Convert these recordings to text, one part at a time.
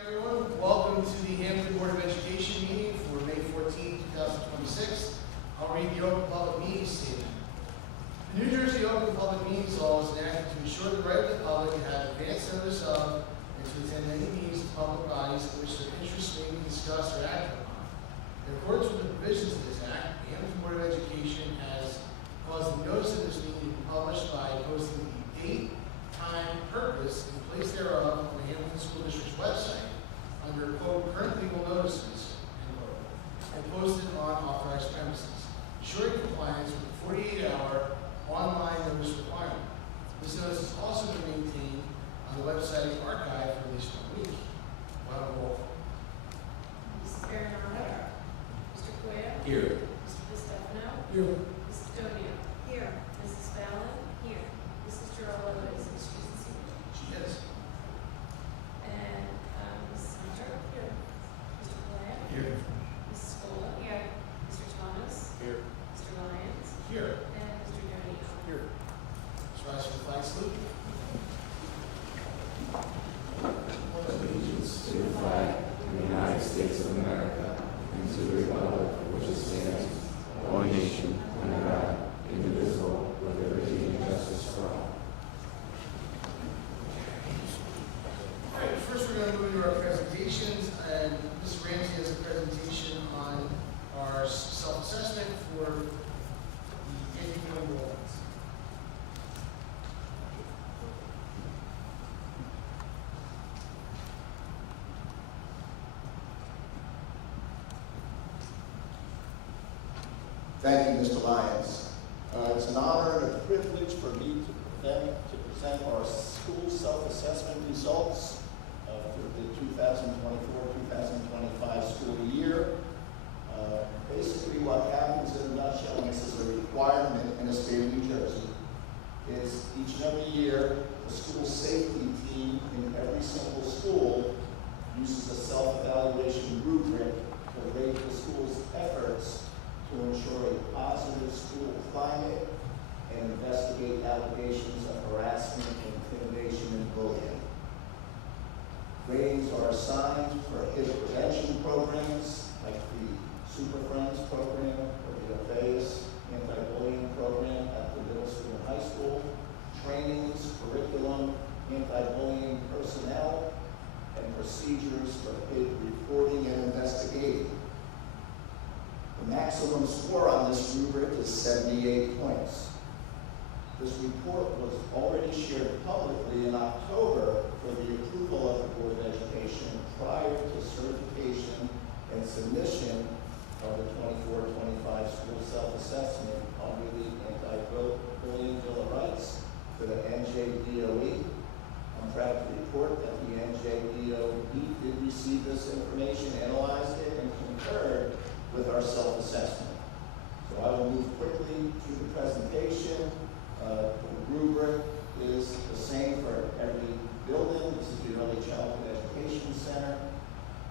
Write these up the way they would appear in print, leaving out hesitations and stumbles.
Everyone, welcome to the Hammonton Board of Education meeting for May 14, 2026. I'll read the Open Public Meeting Statement. The New Jersey Open Public Meetings Law is enacted to ensure the right of the public to have advance notice of and to attend any meetings of public bodies in which their interests may be discussed or acted upon. In accordance with the provisions of this Act, the Hammonton Board of Education has caused the notice of this meeting to be published by posting the date, time, purpose, and place thereof on the Hammonton School District's website under, quote, current legal notices, end quote, and posted on authorized premises, ensuring compliance with the 48-hour online notice requirement. This notice has also been maintained on the website archive for at least 1 week. Roll call. Mrs. Bernardo. Mr. Coya. Here. Mr. DeStefano. Here. Mrs. Donia. Here. Mrs. Fallon. Here. Mrs. Girolo is excused this evening. She is. And Mrs. Hunter. Here. Mr. Blair. Here. Mrs. Scola. Here. Mr. Thomas. Here. Mr. Lyons. Here. And Mr. Donia. Here. Let's rise for the flag salute. Allegiance to the flag of the United States of America and to the republic for which it stands, one nation, under God, indivisible, with liberty and justice for all. All right, first we're going to move into our presentations, and Ms. Ramsey has a presentation on our self-assessment for the educational goals. Thank you, Mr. Lyons. It's an honor and a privilege for me to present our school self-assessment results for the 2024-2025 school year. Basically what happens in a nutshell, and this is a requirement in the state of New Jersey, is each and every year the school safety team in every single school uses a self-evaluation rubric to rate the school's efforts to ensure a positive school climate and investigate allegations of harassment, intimidation, and bullying. Ratings are assigned for hidden prevention programs like the Super Friends program or the FAS anti-bullying program at the middle school and high school, trainings, curriculum, anti-bullying personnel, and procedures for hidden reporting and investigating. The maximum score on this rubric is 78 points. This report was already shared publicly in October for the approval of the Board of Education prior to certification and submission of the 24-25 school self-assessment under the Anti-Bullying Bill of Rights to the NJBOE. I'm proud to report that the NJBOE did receive this information, analyzed it, and concurred with our self-assessment. So I will move quickly through the presentation. The rubric is the same for every building. This is the Early Childhood Education Center.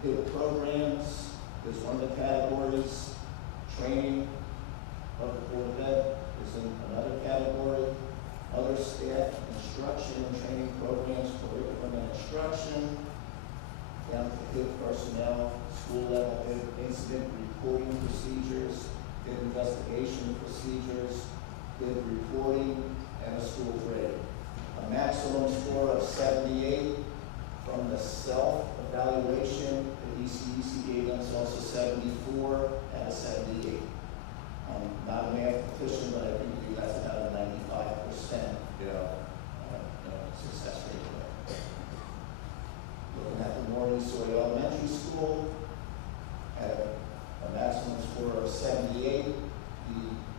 HIB programs is one of the categories. Training of the Board of Ed is in another category. Other staff instruction and training programs, curriculum and instruction, down to HIB personnel, school level incident reporting procedures, HIB investigation procedures, HIB reporting, and a school grade. A maximum score of 78 from the self-evaluation. The ECEC gave us also 74 and a 78. Not a mathematician, but I think that's about a 95% success rate there. Looking at the Morning Soy Elementary School, had a maximum score of 78.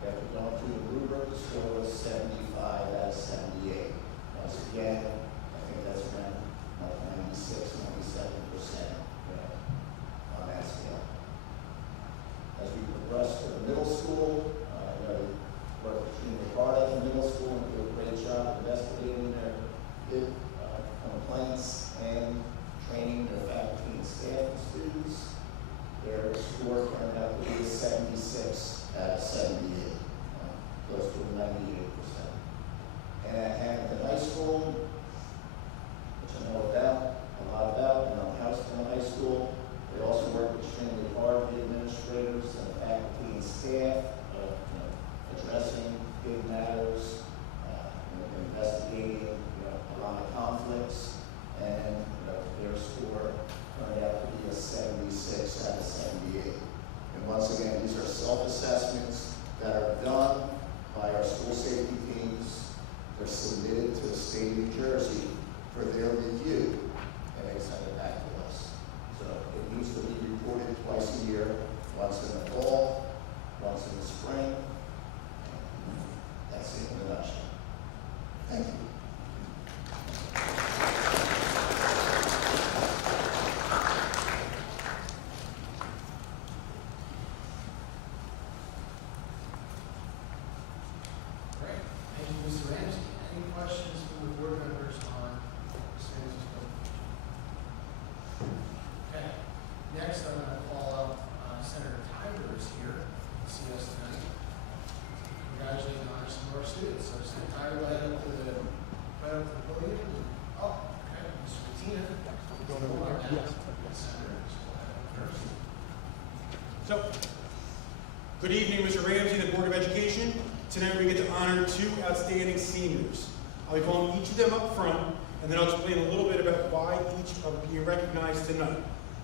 After going through the rubric, the score was 75 out of 78. Once again, I think that's around like 96, 97% on that scale. As we progress to the middle school, work extremely hard at the middle school and do a great job investigating their complaints and training their faculty and staff and students. Their score turned out to be 76 out of 78, close to 98%. And at Hammonton High School, which I know a lot about, I know Houston once again, these are self-assessments that are done by our school safety teams. They're submitted to the state of New Jersey for their review, and they send it back to us. So it needs to be reported twice a year, once in the fall, once in the spring. That's it in a nutshell. Thank you. All right, thank you, Mr. Ramsey. Any questions from the board members on Ms. Ramsey's presentation? Okay, next I'm going to call up Senator Tyler is here to see us tonight. Congratulating and honor some of our students. So Senator Tyler, right up to the podium. Oh, okay, Mr. Bettina. Yes. Senator, go ahead first. So, good evening, Mr. Ramsey and the Board of Education. Tonight we get to honor two outstanding seniors. I'll be calling each of them up front, and then I'll explain a little bit about why each are being recognized tonight.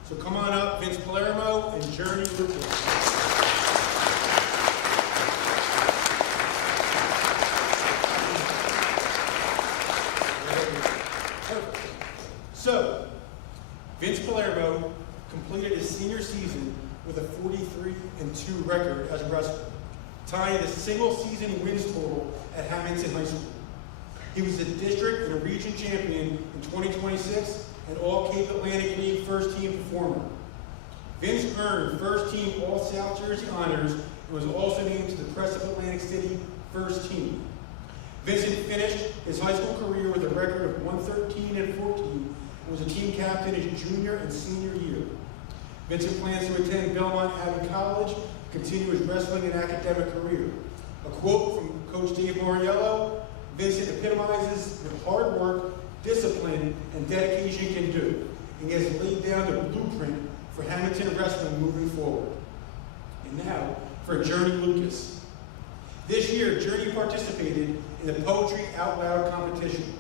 So come on up, Vince Palermo and Journey Lucas. So, Vince Palermo completed his senior season with a 43-2 record as a wrestler, tying the single-season wins total at Hammonton High School. He was the district and region champion in 2026 and All-Cape Atlantic League first-team performer. Vince earned first-team All-South Jersey honors and was also named to the Press of Atlantic City first team. Vincent finished his high school career with a record of 113-14 and was a team captain his junior and senior year. Vincent plans to attend Belmont Abbey College to continue his wrestling and academic career. A quote from Coach Dave Moriello: Vincent epitomizes what hard work, discipline, and dedication can do, and he has laid down the blueprint for Hammonton wrestling moving forward. And now for Journey Lucas. This year, Journey participated in the Poetry Out Loud competition.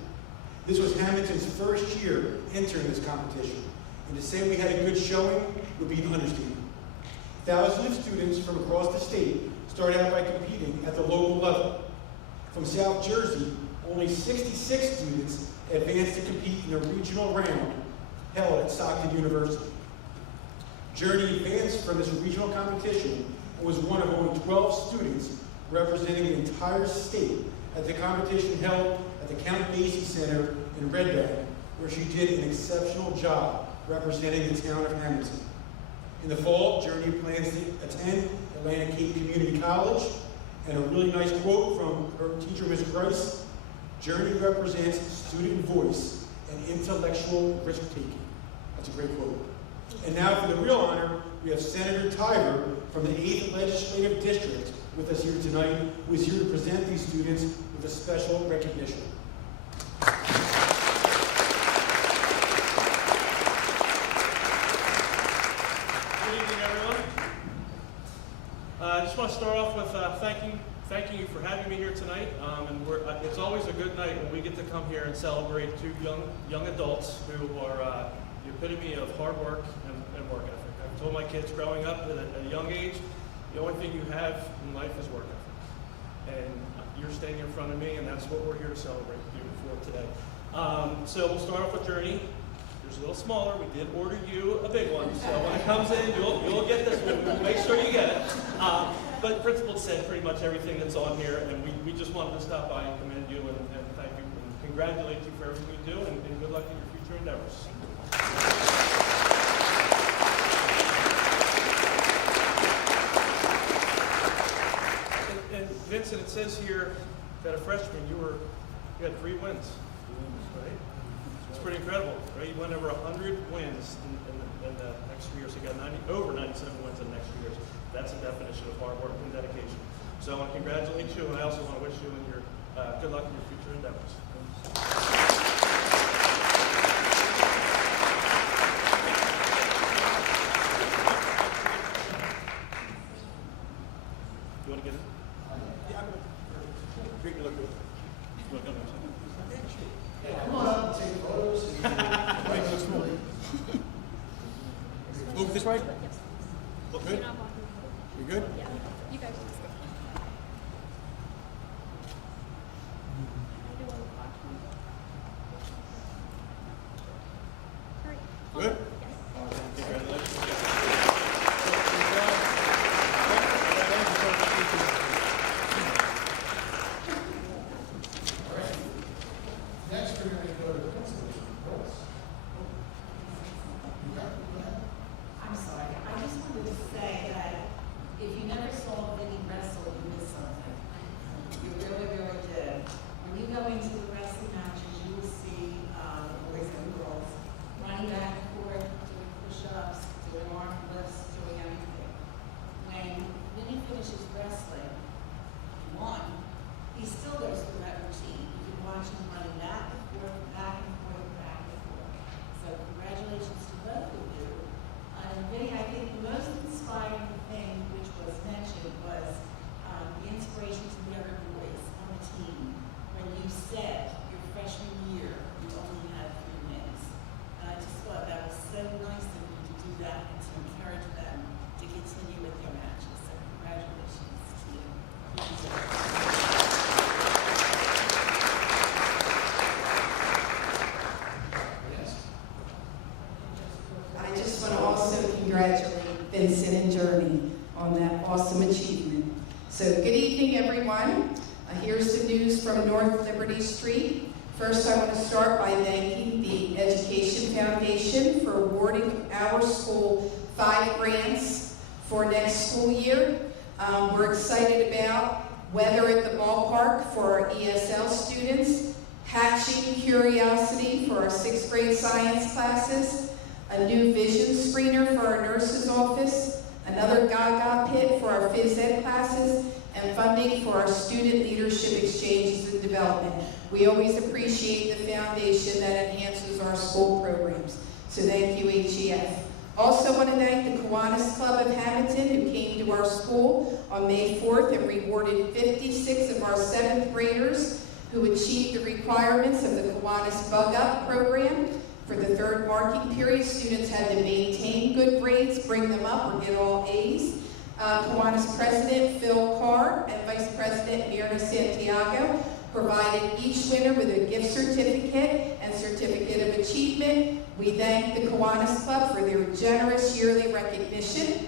This was Hammonton's first year entering this competition, and to say we had a good showing would be an understatement. Thousands of students from across the state started out by competing at the local level. From South Jersey, only 66 students advanced to compete in a regional round held at Stockton University. Journey advanced from this regional competition and was one of only 12 students representing the entire state at the competition held at the Count Basie Center in Red Bank, where she did an exceptional job representing the town of Hammonton. In the fall, Journey plans to attend Atlantic Cape Community College, and a really nice quote from her teacher, Ms. Grice: Journey represents student voice and intellectual risk-taking. That's a great quote. And now for the real honor, we have Senator Tyler from the 8th Legislative District with us here tonight, who is here to present these students with a special recognition. Good evening, everyone. I just want to start off with thanking you for having me here tonight. It's always a good night when we get to come here and celebrate two young adults who are the epitome of hard work and work ethic. I've told my kids growing up at a young age, the only thing you have in life is work ethic. And you're standing in front of me, and that's what we're here to celebrate you for today. So we'll start off with Journey. Yours a little smaller. We did order you a big one, so when it comes in, you'll get this one. We'll make sure you get it. But Principal said pretty much everything that's on here, and we just wanted to stop by and commend you and thank you and congratulate you for everything you do, and good luck in your future endeavors. And Vincent, it says here that a freshman, you had 3 wins, right? It's pretty incredible, right? You went over 100 wins in the next 3 years. You got over 97 wins in the next 3 years. That's a definition of hard work and dedication. So I want to congratulate you, and I also want to wish you and your good luck in your future endeavors. You want to get it? Yeah, I'm gonna drink your liquor. You want to come in? Yeah, come on up and take photos. Wait, let's move. Move this way? Well, Good? You good? Yeah, you guys just go. Good? Next, we're going to go to the principal's reports. Go ahead. I'm sorry, I just wanted to say that if you never saw Vinny wrestle, you missed something. You really, really did. When you go into the wrestling matches, you will see boys and girls running back and forth, doing push-ups, doing arm lifts, doing everything. When Vinny finishes wrestling, one, he still goes through that routine. You can watch him running back and forth, back and forth, back and forth. So congratulations to both of you. And Vinny, I think the most inspiring thing which was mentioned was the inspiration to the other boys on the team. When you said your freshman year, you only had 3 wins. And I just thought that was so nice of you to do that and to encourage them to continue with their matches. So congratulations to you. Yes. I just want to also congratulate Vincent and Journey on that awesome achievement. So good evening, everyone. Here's the news from North Liberty Street. First, I want to start by thanking the Education Foundation for awarding our school 5 grants for next school year. We're excited about weather at the ballpark for our ESL students, hatching curiosity for our 6th grade science classes, a new vision screener for our nurse's office, another Gaga pit for our phys ed classes, and funding for our student leadership exchanges and development. We always appreciate the foundation that enhances our school programs. So thank you, HEF. Also want to thank the Kiwanis Club of Hammonton who came to our school on May 4th and rewarded 56 of our 7th graders who achieved the requirements of the Kiwanis Bug Up program. For the 3rd marking period, students had to maintain good grades, bring them up, or get all A's. Kiwanis President Phil Carr and Vice President Mirna Santiago provided each winner with a gift certificate and certificate of achievement. We thank the Kiwanis Club for their generous yearly recognition.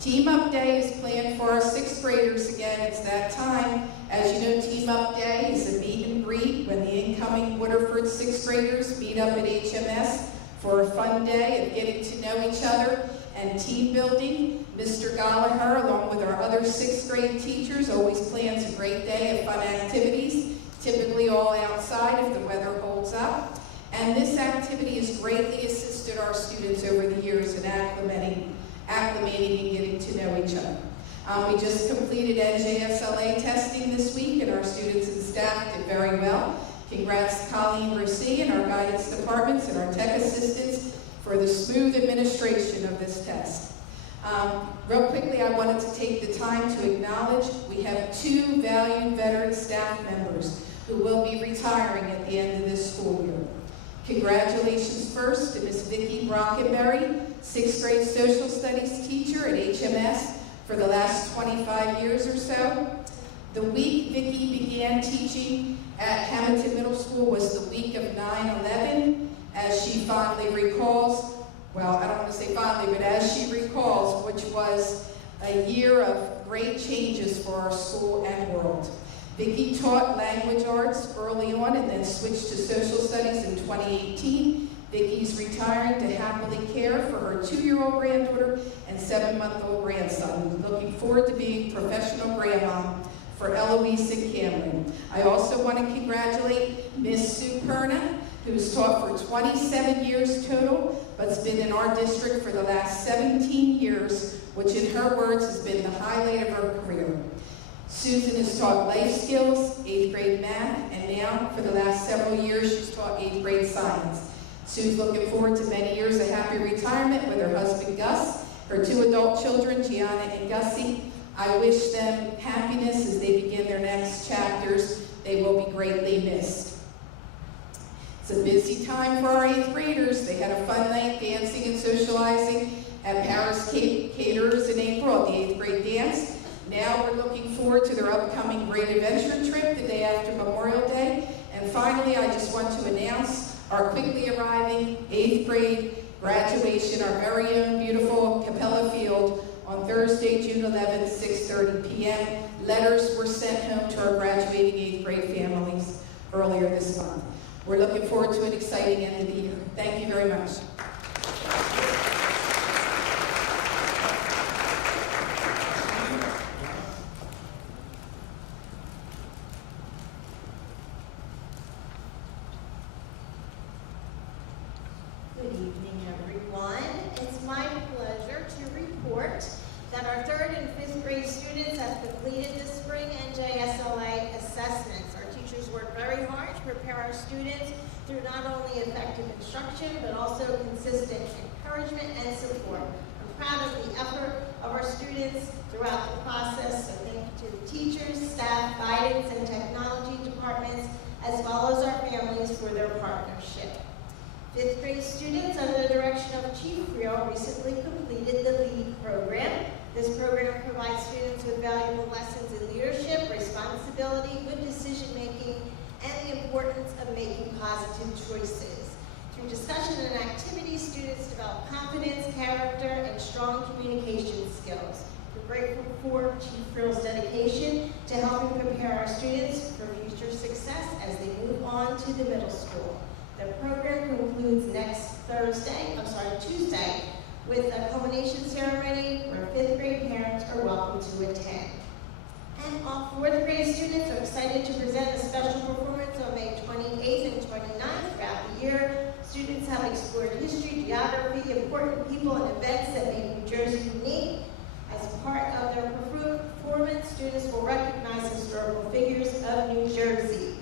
Team Up Day is planned for our 6th graders again. It's that time. As you know, Team Up Day is a meet and greet when the incoming Waterford 6th graders meet up at HMS for a fun day of getting to know each other and team building. Mr. Gallagher, along with our other 6th grade teachers, always plans a great day of fun activities, typically all outside if the weather holds up. And this activity has greatly assisted our students over the years in acclimating and getting to know each other. We just completed NJSLA testing this week, and our students and staff did very well. Congrats to Colleen Rossi and our guidance departments and our tech assistants for the smooth administration of this test. Real quickly, I wanted to take the time to acknowledge we have 2 valued veteran staff members who will be retiring at the end of this school year. Congratulations first to Ms. Vicki Brockenberry, 6th grade social studies teacher at HMS for the last 25 years or so. The week Vicki began teaching at Hammonton Middle School was the week of 9/11, as she fondly recalls. Well, I don't want to say fondly, but as she recalls, which was a year of great changes for our school and world. Vicki taught language arts early on and then switched to social studies in 2018. Vicki's retiring to happily care for her 2-year-old granddaughter and 7-month-old grandson. Looking forward to being professional grandma for Eloise and Cameron. I also want to congratulate Miss Sue Perna, who's taught for 27 years total, but's been in our district for the last 17 years, which in her words has been the highlight of her career. Susan has taught life skills, 8th grade math, and now for the last several years she's taught 8th grade science. Sue's looking forward to many years of happy retirement with her husband Gus, her 2 adult children, Gianna and Gussie. I wish them happiness as they begin their next chapters. They will be greatly missed. It's a busy time for our 8th graders. They had a fun night dancing and socializing at Paris Caterers in April at the 8th grade dance. we're looking forward to their upcoming Great Adventure trip the day after Memorial Day. And finally, I just want to announce our quickly arriving 8th grade graduation, our very own beautiful Capella Field on Thursday, June 11th, 6:30 p.m. Letters were sent home to our graduating 8th grade families earlier this month. We're looking forward to an exciting end of the year. Thank you very much. Good evening, everyone. It's my pleasure to report that our 3rd and 5th grade students have completed the spring NJSLA assessments. Our teachers worked very hard to prepare our students through not only effective instruction, but also consistent encouragement and support. I'm proud of the effort of our students throughout the process, so thank you to the teachers, staff, guidance, and technology departments, as well as our families for their partnership. 5th grade students, under the direction of Chief Real, recently completed the LEAD program. This program provides students with valuable lessons in leadership, responsibility, good decision-making, and the importance of making positive choices. Through discussion and activities, students develop confidence, character, and strong communication skills. We're grateful for Chief Real's dedication to helping prepare our students for future success as they move on to the middle school. The program concludes next Tuesday, with a culmination ceremony where 5th grade parents are welcome to attend. And all 4th grade students are excited to present a special performance on May 28th and 29th throughout the year. Students have explored history, geography, important people, and events that make New Jersey unique. As part of their performance, students will recognize historical figures of New Jersey.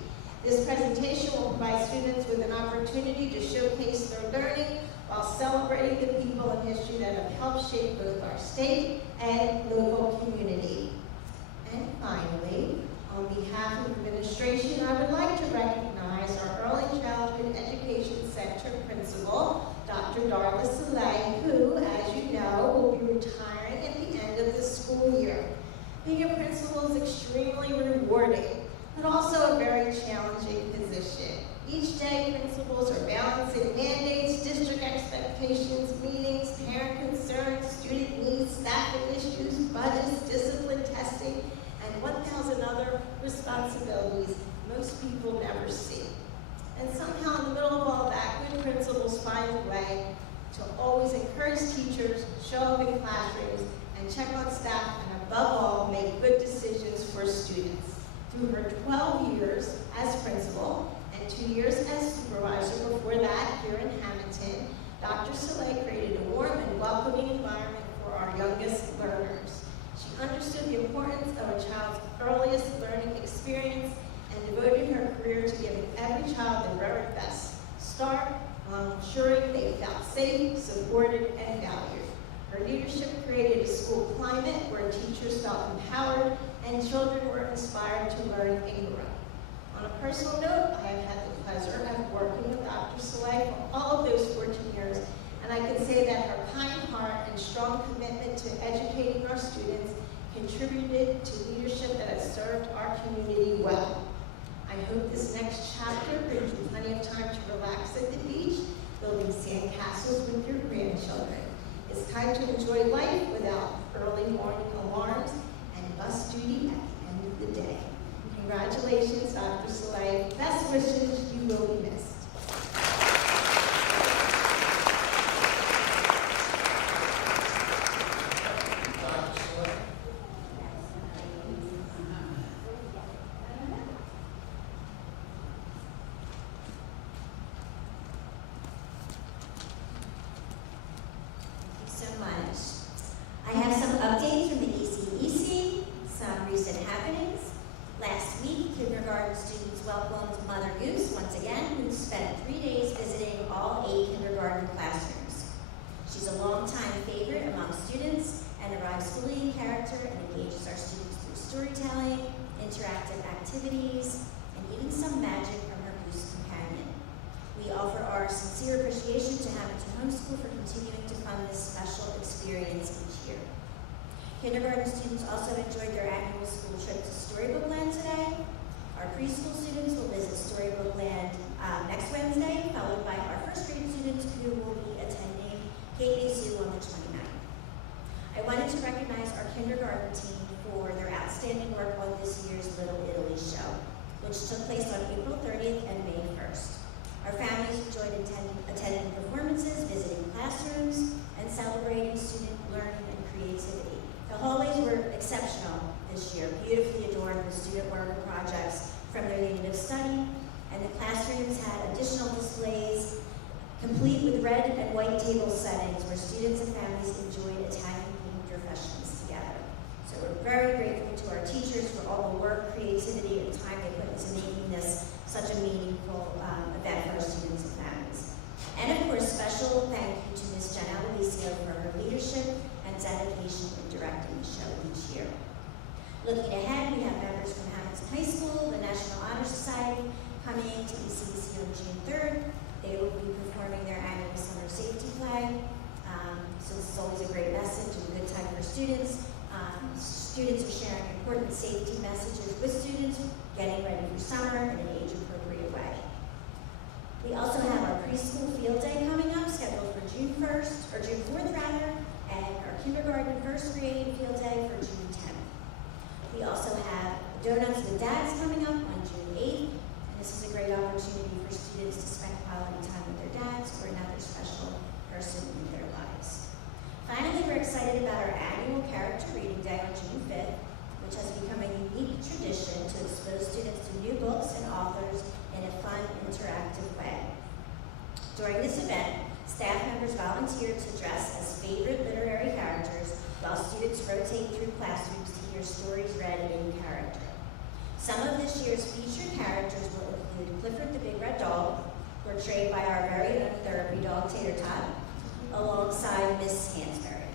This presentation will provide students with an opportunity to showcase their learning while celebrating the people and history that have helped shape both our state and local community. And finally, on behalf of administration, I would like to recognize our Early Childhood Education Center principal, Dr. Darla Soleil, who, as you know, will be retiring at the end of the school year. Being a principal is extremely rewarding, but also a very challenging position. Each day, principals are balancing mandates, district expectations, meetings, parent concerns, student needs, staffing issues, budgets, discipline testing, and 1,000 other responsibilities most people never see. And somehow in the middle of all that, good principals find a way to always encourage teachers, show up in classrooms, and check on staff, and above all, make good decisions for students. Through her 12 years as principal and 2 years as supervisor before that here in Hammonton, Dr. Soleil created a warm and welcoming environment for our youngest learners. She understood the importance of a child's earliest learning experience and devoted her career to giving every child their very best start while ensuring they felt safe, supported, and valued. Her leadership created a school climate where teachers felt empowered and children were inspired to learn and grow. On a personal note, I have had the pleasure of working with Dr. Soleil for all of those 14 years, and I can say that her kind heart and strong commitment to educating our students contributed to leadership that has served our community well. I hope this next chapter brings you plenty of time to relax at the beach, building sand castles with your grandchildren. It's time to enjoy life without early morning alarms and bus duty at the end of the day. Congratulations, Dr. Soleil. Best wishes, you will be missed. Dr. Soleil. Thank you so much. I have some updates from the ECEC, some recent happenings. Last week, kindergarten students welcomed Mother Goose once again, who spent 3 days visiting all 8 kindergarten classrooms. She's a longtime favorite among students and arrives fully in character and engages our students through storytelling, interactive activities, and even some magic from her goose companion. We offer our sincere appreciation to Hammonton Homeschool for continuing to fund this special experience each year. Kindergarten students also enjoyed their annual school trip to Storybook Land today. Our preschool students will visit Storybook Land next Wednesday, followed by our first grade students who will be attending KB Zoo on the 29th. I wanted to recognize our kindergarten team for their outstanding work on this year's Little Italy show, which took place on April 30th and May 1st. Our families enjoyed attending performances, visiting classrooms, and celebrating student learning and creativity. The hallways were exceptional this year, beautifully adorned with student work and projects from their unit of study, and the classrooms had additional displays complete with red and white table settings where students and families enjoyed Italian-themed refreshments together. So we're very grateful to our teachers for all the work, creativity, and time they put into making this such a meaningful event for our students and families. And of course, special thank you to Ms. Jen Alicio for her leadership and dedication in directing the show each year. Looking ahead, we have members from Hammonton High School, the National Honor Society, coming to ECEC on June 3rd. They will be performing their annual summer safety flag. So this is always a great message and a good time for students. Students are sharing important safety messages with students, getting ready for summer in an age-appropriate way. We also have our preschool field day coming up, scheduled for June 1st, or June 4th rather, and our kindergarten first grade field day for June 10th. We also have Donuts with Dads coming up on June 8th, and this is a great opportunity for students to spend quality time with their dads or another special person in their lives. Finally, we're excited about our annual character reading day on June 5th, which has become a unique tradition to expose students to new books and authors in a fun, interactive way. During this event, staff members volunteered to dress as favorite literary characters while students rotate through classrooms to hear stories read in character. Some of this year's featured characters will include Clifford the Big Red Dog, portrayed by our very own therapy dog Tater Tot, alongside Miss Hansberry.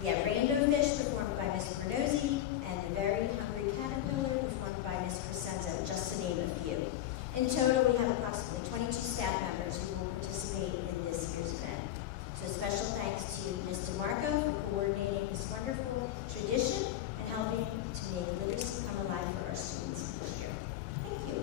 We have Rainbow Fish performed by Miss Bernozzi, and The Very Hungry Caterpillar performed by Miss Crescento, just to name a few. In total, we have approximately 22 staff members who will participate in this year's event. So special thanks to Ms. DeMarco for coordinating this wonderful tradition and helping to make literacy come alive for our students each year. Thank you.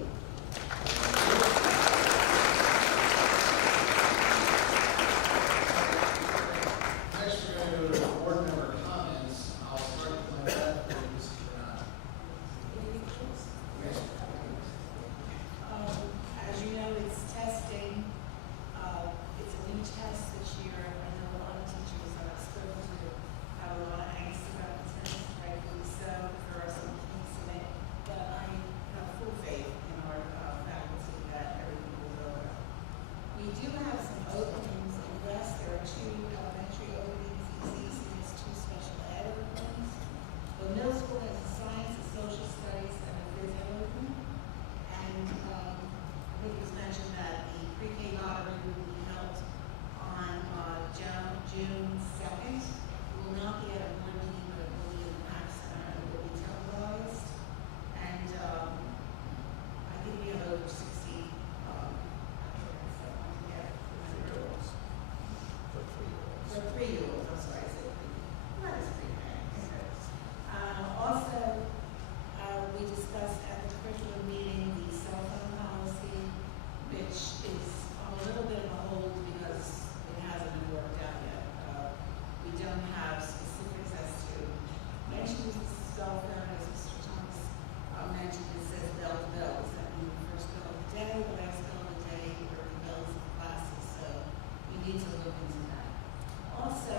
Next, we're going to go to board member comments. I'll start with my left, Ms. Bernard. Yes. As you know, it's testing. It's a new test this year. I know a lot of teachers that I've spoken to have a lot of angst about the test, rightfully so. There are some kinks in it, but I have full faith in our faculty that everything will go well. We do have some openings, and yes, there are 2 elementary openings, ECEC has 2 special ed openings. The middle school has a science, a social studies, and a phys ed opening. And I think it was mentioned that the pre-K lottery will be held on June 2nd. It will not be at a board meeting, but it will be in the Pack Center, and it will be televised. And I think we have over 60, for 3-year-olds, I'm sorry, I said 3. Not as pretty. Also, we discussed at the curriculum meeting the cell phone policy, which is on a little bit of a hold because it hasn't been worked out yet. We don't have specifics as to when she uses the cell phone, as Mr. Thomas mentioned, it says bell to bell. Does that mean the first bell of the day, the last bell of the day, or the bells of classes? So we need to look into that. Also,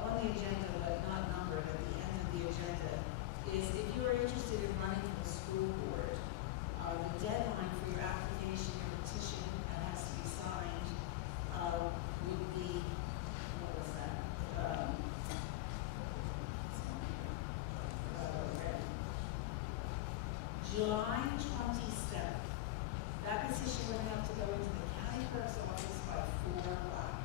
on the agenda, but not numbered, at the end of the agenda, is if you are interested in running for the school board, the deadline for your application, your petition that has to be signed, would be, what was that? July 27th. That petition would have to go into the county clerk's office by 4 o'clock.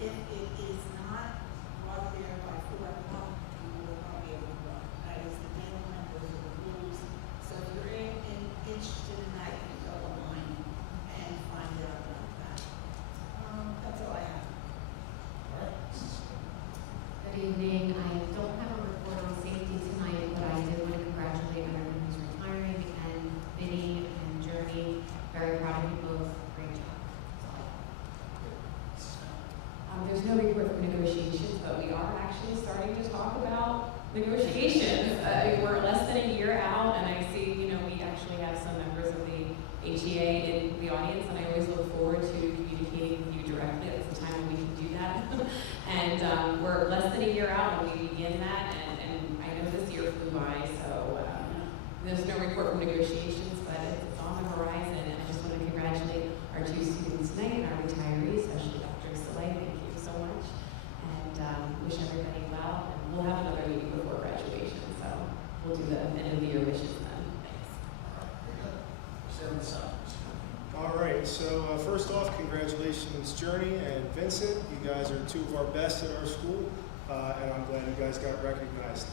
If it is not brought there by 4 o'clock, you will not be able to run. That is the deadline, those are the rules. So if you're interested in that, you can go online and find out about that. That's all I have. All right. Good evening. I don't have a report on expectations. We're less than a year out, and I see, you know, we actually have some members of the HEA in the audience, and I always look forward to communicating with you directly. It's the time when we can do that. And we're less than a year out when we begin that, and I know this year flew by, so there's no report from negotiations, but it's on the horizon, and I just want to congratulate our two students tonight and our retirees, especially Dr. Soleil. Thank you so much, and wish everybody well. And we'll have another meeting before graduation, so we'll do the end of the year wishes then. Thanks. All right, so first off, congratulations, Journey and Vincent. You guys are two of our best at our school, and I'm glad you guys got recognized.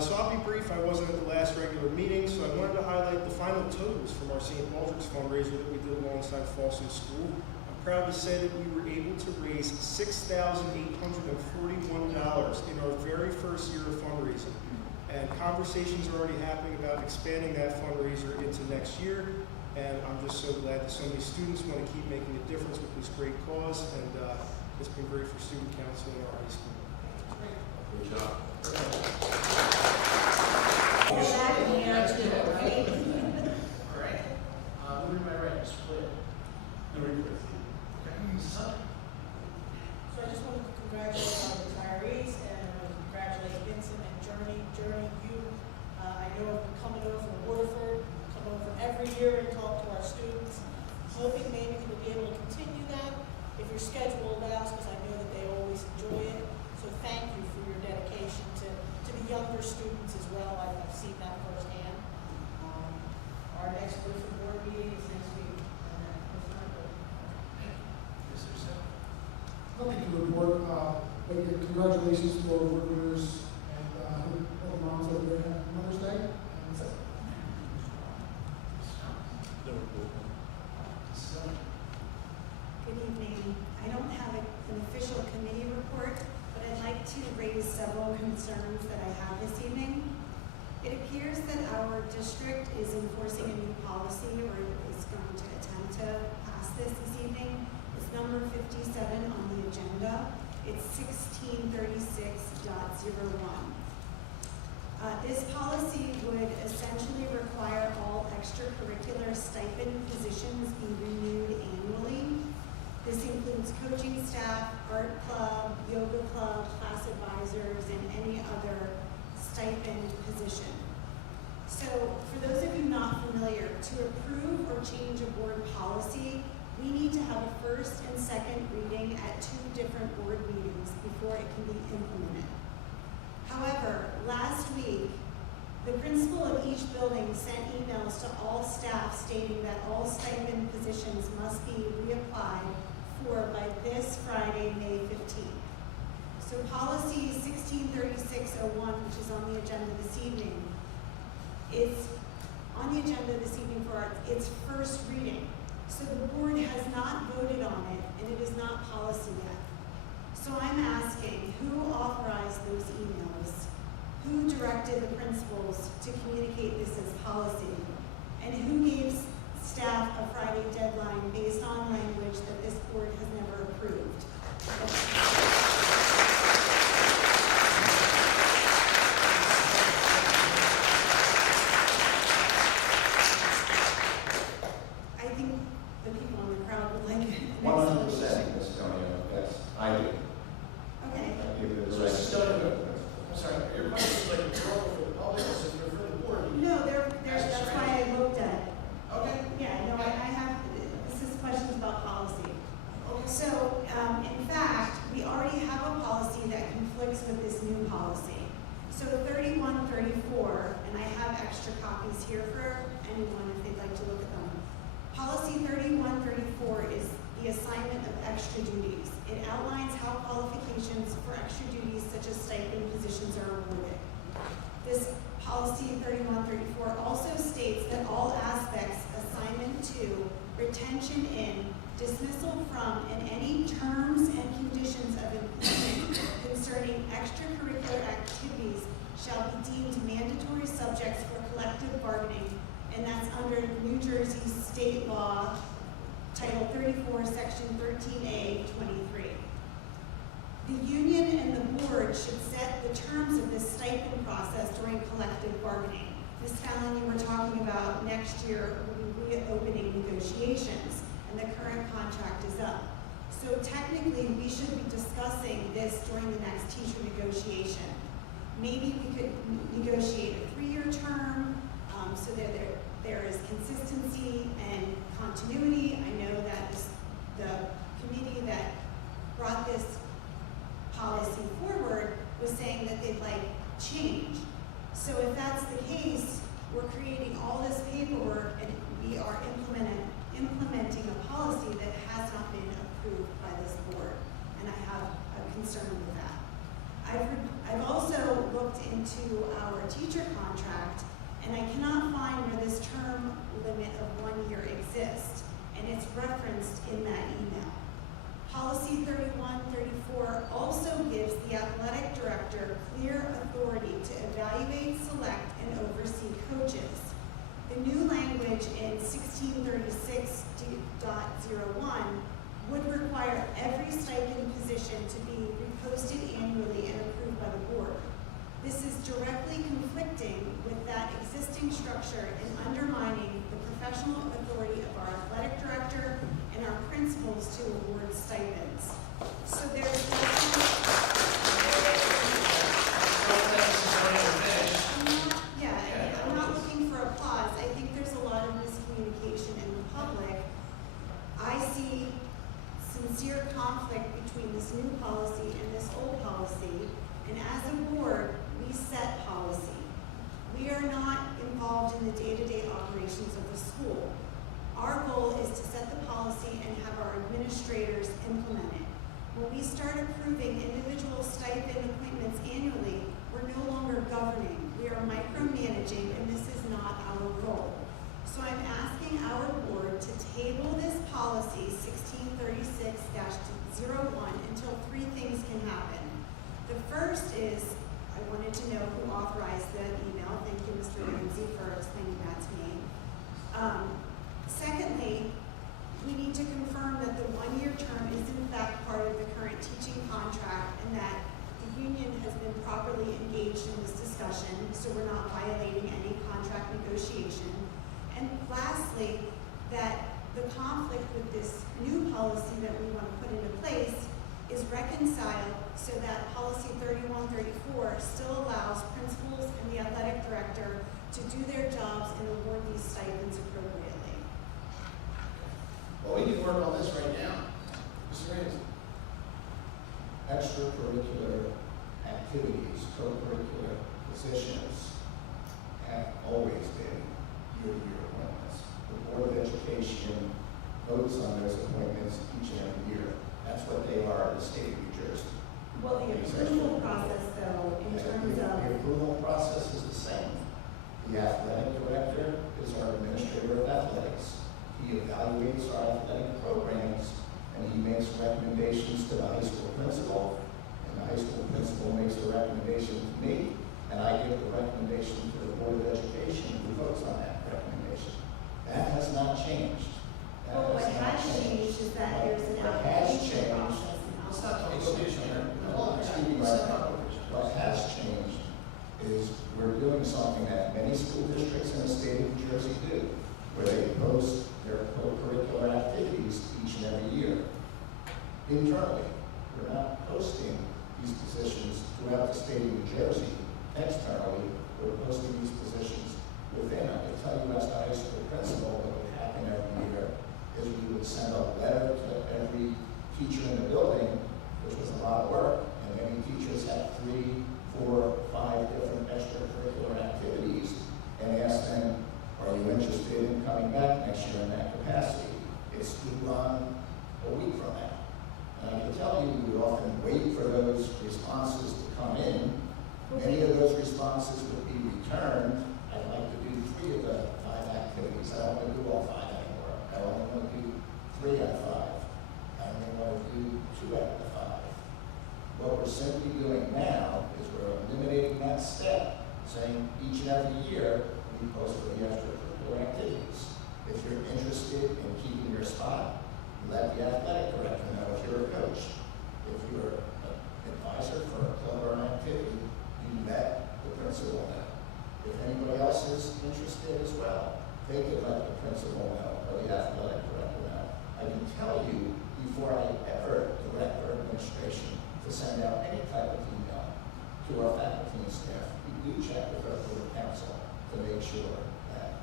So I'll be brief. I wasn't at the last regular meeting, so I wanted to highlight the final totals from our St. Baldrick's fundraiser that we did alongside Folsom School. I'm proud to say that we were able to raise $6,841 in our very first year of fundraising. And conversations are already happening about expanding that fundraiser into next year. And I'm just so glad that so many students want to keep making a difference with this great cause. And it's been great for student council in our high school. Good job. All right. Moving to my right, Mr. Flynn. Okay, Mrs. Sutton. So I just wanted to congratulate our retirees and I want to congratulate Vincent and Journey. Journey, you, I know have been coming over from Waterford, come over every year and talk to our students. Hoping maybe you'll be able to continue that if your schedule allows, because I know that they always enjoy it. So thank you for your dedication to the younger students as well. I've seen that firsthand. Our next Waterford board meeting is next week. Mr. Sutton. Nothing to report, but yeah, congratulations to all the winners and all the moms over there at Mother's Day. And that's it. Good evening. I don't have an official committee report, but I'd like to raise several concerns that I have this evening. It appears that our district is enforcing a new policy or is going to attempt to pass this evening. It's number 57 on the agenda. It's 1636.01. This policy would essentially require all extracurricular stipend positions be renewed annually. This includes coaching staff, art club, yoga club, class advisors, and any other stipend position. So for those of you not familiar, to approve or change a board policy, we need to have a first and second reading at 2 different board meetings before it can be implemented. However, last week, the principal of each building sent emails to all staff stating that all stipend positions must be reapplied for by this Friday, May 15th. So policy 1636.01, which is on the agenda this evening, is on the agenda this evening for its first reading. So the board has not voted on it, and it is not policy yet. So I'm asking, who authorized those emails? Who directed the principals to communicate this as policy? And who gave staff a Friday deadline based on language that this board has never approved? I think the people in the crowd would like it. 100%, Ms. Antonio, yes, I do. Okay. I give it So, the Mrs. right. Sutton, I'm sorry, your question is like a for the public, or for the board? No, that's why I looked at it. Okay. Yeah, no, I have, this is questions about policy. Okay. So, in fact, we already have a policy that conflicts with this new policy. So 3134, and I have extra copies here for anyone if they'd like to look at them. Policy 3134 is the assignment of extra duties. It outlines how qualifications for extra duties such as stipend positions are awarded. This policy 3134 also states that all aspects, assignment to, retention in, dismissal from, and any terms and conditions of employment concerning extracurricular activities shall be deemed mandatory subjects for collective bargaining, and that's under New Jersey State Law, Title 34, Section 13A, 23. The union and the board should set the terms of this stipend process during collective bargaining. Ms. Fallon, you were talking about next year we'll be reopening negotiations, and the current contract is up. So technically, we should be discussing this during the next teacher negotiation. Maybe we could negotiate a 3-year term, so that there is consistency and continuity. I know that the committee that brought this policy forward was saying that they'd like change. So if that's the case, we're creating all this paperwork and we are implementing a policy that has not been approved by this board. And I have a concern with that. I've also looked into our teacher contract, and I cannot find where this term limit of 1 year exists, and it's referenced in that email. Policy 3134 also gives the athletic director clear authority to evaluate, select, and oversee coaches. The new language in 1636.01 would require every stipend position to be reposted annually and approved by the board. This is directly conflicting with that existing structure and undermining the professional authority of our athletic director and our principals to award stipends. So I'm not looking for applause. I think there's a lot of miscommunication in the public. I see sincere conflict between this new policy and this old policy, and as a board, we set policy. We are not involved in the day-to-day operations of the school. Our goal is to set the policy and have our administrators implement it. When we start approving individual stipend appointments annually, we're no longer governing. We are micromanaging, and this is not our role. So I'm asking our board to table this policy 1636-01 until 3 things can happen. The first is, I wanted to know who authorized the email. Thank you, Mr. Ramsey, for explaining that to me. Secondly, we need to confirm that the 1 year term is in fact part of the current teaching contract and that the union has been properly engaged in this discussion, so we're not violating any contract negotiation. And lastly, that the conflict with this new policy that we want to put into place is reconciled so that policy 3134 still allows principals and the athletic director to do their jobs and award these stipends appropriately. Well, we can work on this right now. Mr. Ramsey. Extracurricular activities, co-curricular positions have always been year-to-year appointments. The Board of Education votes on those appointments each and every year. That's what they are in the state of New Jersey. Well, the approval process, though, in terms of... The approval process is the same. The athletic director is our administrator of athletics. He evaluates our athletic programs, and he makes recommendations to the high school principal, and the high school principal makes a recommendation to me, and I give the recommendation to the Board of Education, who votes on that recommendation. That has not changed. Well, what has changed is that there's an application process now. Let's not talk about this here. What has changed is we're doing something that many school districts in the state of New Jersey do, where they post their co-curricular activities each and every year. Internally, we're not posting these positions throughout the state of New Jersey. Externally, we're posting these positions within. I can tell you as the high school principal what would happen every year is we would send a letter to every teacher in the building, which was a lot of work, and many teachers had 3, 4, 5 different extracurricular activities, and ask them, are you interested in coming back next year in that capacity? It's due on a week from now. And I can tell you, we would often wait for those responses to come in. Many of those responses would be returned. I'd like to do 3 of the 5 activities. I don't want to do all 5 anymore. I only want to do 3 out of 5. I only want to do 2 out of the 5. What we're simply doing now is we're eliminating that step, saying each and every year we post for the extracurricular activities. If you're interested in keeping your spot, let the athletic director know if you're a coach. If you're a advisor for a club or an activity, you let the principal know. If anybody else is interested as well, they could let the principal know, or the athletic director know. I can tell you, before I ever direct our administration to send out any type of email to our faculty and staff, we do check with our board council to make sure that,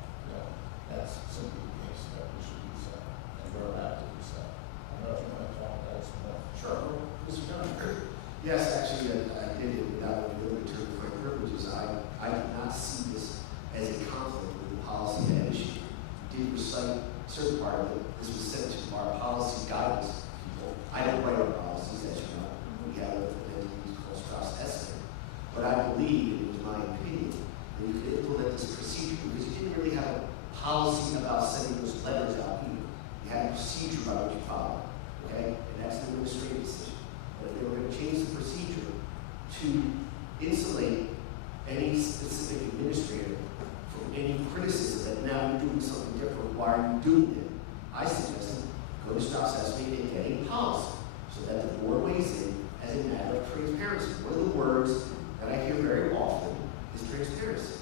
that's simply the case, that we should do so, and we're allowed to do so. I don't know if you want to talk about it some more. Sure. Mr. Jones? Yes, actually, I did it without really to my privileges. I did not see this as a conflict with the policy at issue. We did recite certain part of it. This was sent to our policy guidance people. I don't write our policies, as you know. We have an entity called Strauss Esser. But I believe, it was my opinion, that you could implement this procedure because you didn't really have a policy about sending those letters out either. You had a procedure by which you followed, okay? And that's an administrative decision. But if they were going to change the procedure to insulate any specific administrator from any criticism that now you're doing something different, why are you doing it? I suggested go to Strauss Esser and get a policy so that the board weighs in as a matter of transparency. One of the words that I hear very often is transparency.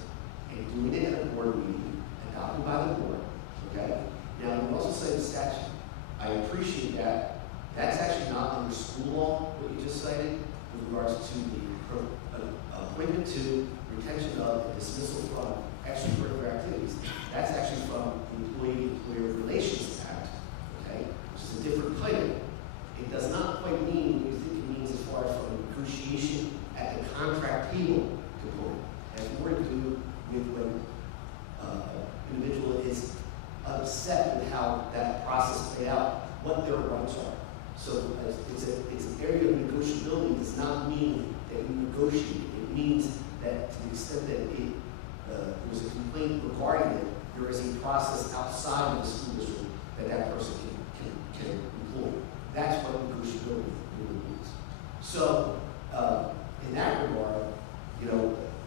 And doing it at a board meeting, adopted by the board, okay? Now, you also say the statute. I appreciate that. That's actually not under school law, what you just cited, with regards to the appointment to, retention of, and dismissal from extracurricular activities. That's actually from the Employee-Employer Relations Act, okay, which is a different title. It does not quite mean what you think it means as far as from negotiation at the contract table component. It has more to do with when an individual is upset with how that process played out, what their rights are. So it's an area of negotiability. Does not mean that you negotiate. It means that to the extent that there was a complaint regarding it, there is a process outside of the school district that that person can employ. That's what negotiability really means. So in that regard,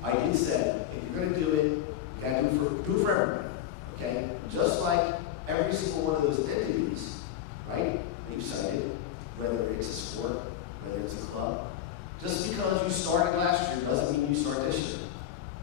I did say, if you're going to do it, you got to do it for everybody. Okay? Just like every single one of those entities, right, that you cited, whether it's a sport, whether it's a club, just because you started last year doesn't mean you start this year.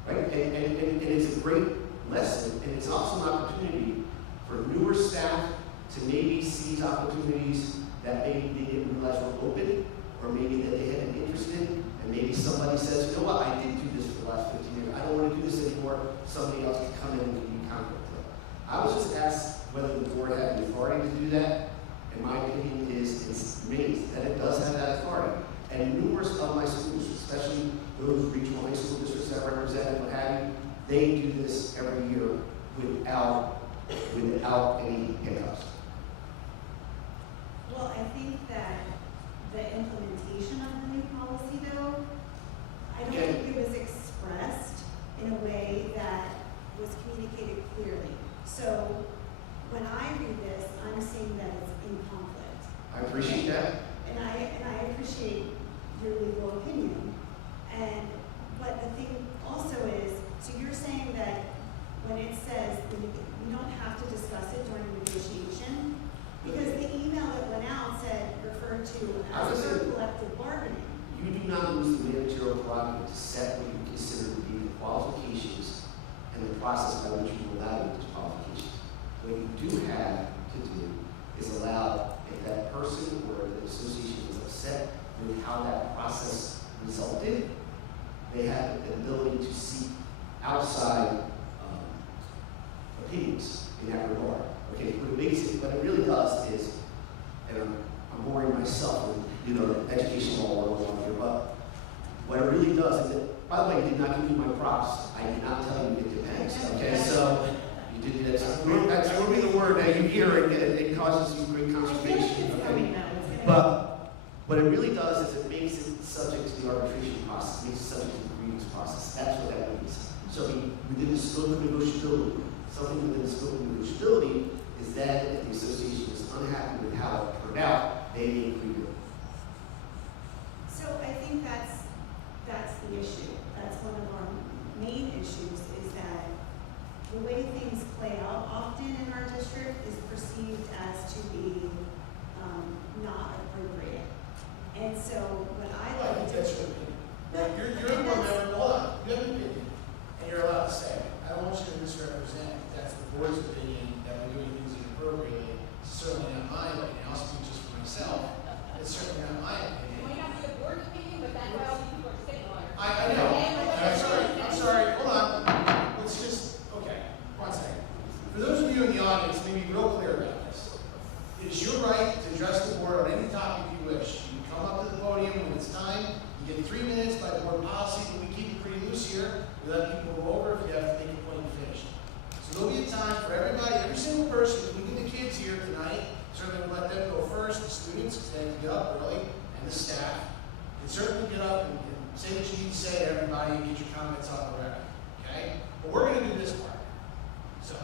Right? And it's a great lesson, and it's also an opportunity for newer staff to maybe seize opportunities that maybe they didn't realize were open, or maybe that they had been interested in, and maybe somebody says, you know what, I did do this for the last 15 years. I don't want to do this anymore. Somebody else can come in and give you conflict. I was just asked whether the board had the authority to do that, and my opinion is it's amazing that it does have that authority. And numerous of my school districts, especially those regional high school districts that I represent and what have you, they do this every year without any hiccups. Well, I think that the implementation of the new policy, though, I don't think it was expressed in a way that was communicated clearly. So when I read this, I'm seeing that it's in conflict. I appreciate that. And I appreciate your legal opinion. But the thing also is, so you're saying that when it says that you don't have to discuss it during negotiation, because the email that went out referred to as collective bargaining. You do not lose the managerial prerogative to set what you consider to be the qualifications and the process by which you will evaluate those qualifications. What you do have to do is allow, if that person or the association is upset with how that process resulted, they have the ability to seek outside opinions in that regard. Okay, what it really does is, and I'm boring myself with education all over here, but what it really does is that, by the way, you did not give me my props. I did not tell you it depends. Okay, so you did that's going to be the word that you hear and it causes you great consternation. Okay, but what it really does is it makes it subject to the arbitration process, makes it subject to the grievance process. That's what that means. So within the scope of negotiability, something within the scope of negotiability is that if the association is unhappy with how it turned out, they may agree to it. So I think that's the issue. That's one of our main issues, is that the way things play out often in our district is perceived as to be not appropriate. And so what I Well, I like think to that's do. your opinion. You're a board member, hold on, you have an opinion, and you're allowed to say it. I don't want you to misrepresent, if that's the board's opinion, that we're doing things inappropriately. It's certainly not mine right now, I'll speak just for myself. It's certainly not my opinion. It might not be the board's opinion, but that's why all these people are sitting on it. I know. I'm sorry, hold on. Let's just, okay, 1 second. For those of you in the audience, let me be real clear about this. It is your right to address the board on any topic you wish. You can come up to the podium when it's time. You get 3 minutes by board policy, but we keep it pretty loose here. We let people go over if you have to make a point to finish. So there'll be a time for everybody, every single person, including the kids here tonight. Certainly we'll let them go first, the students, because they have to get up early, and the staff. And certainly get up and say what you need to say to everybody and get your comments on the record, okay? But we're going to do this part. So,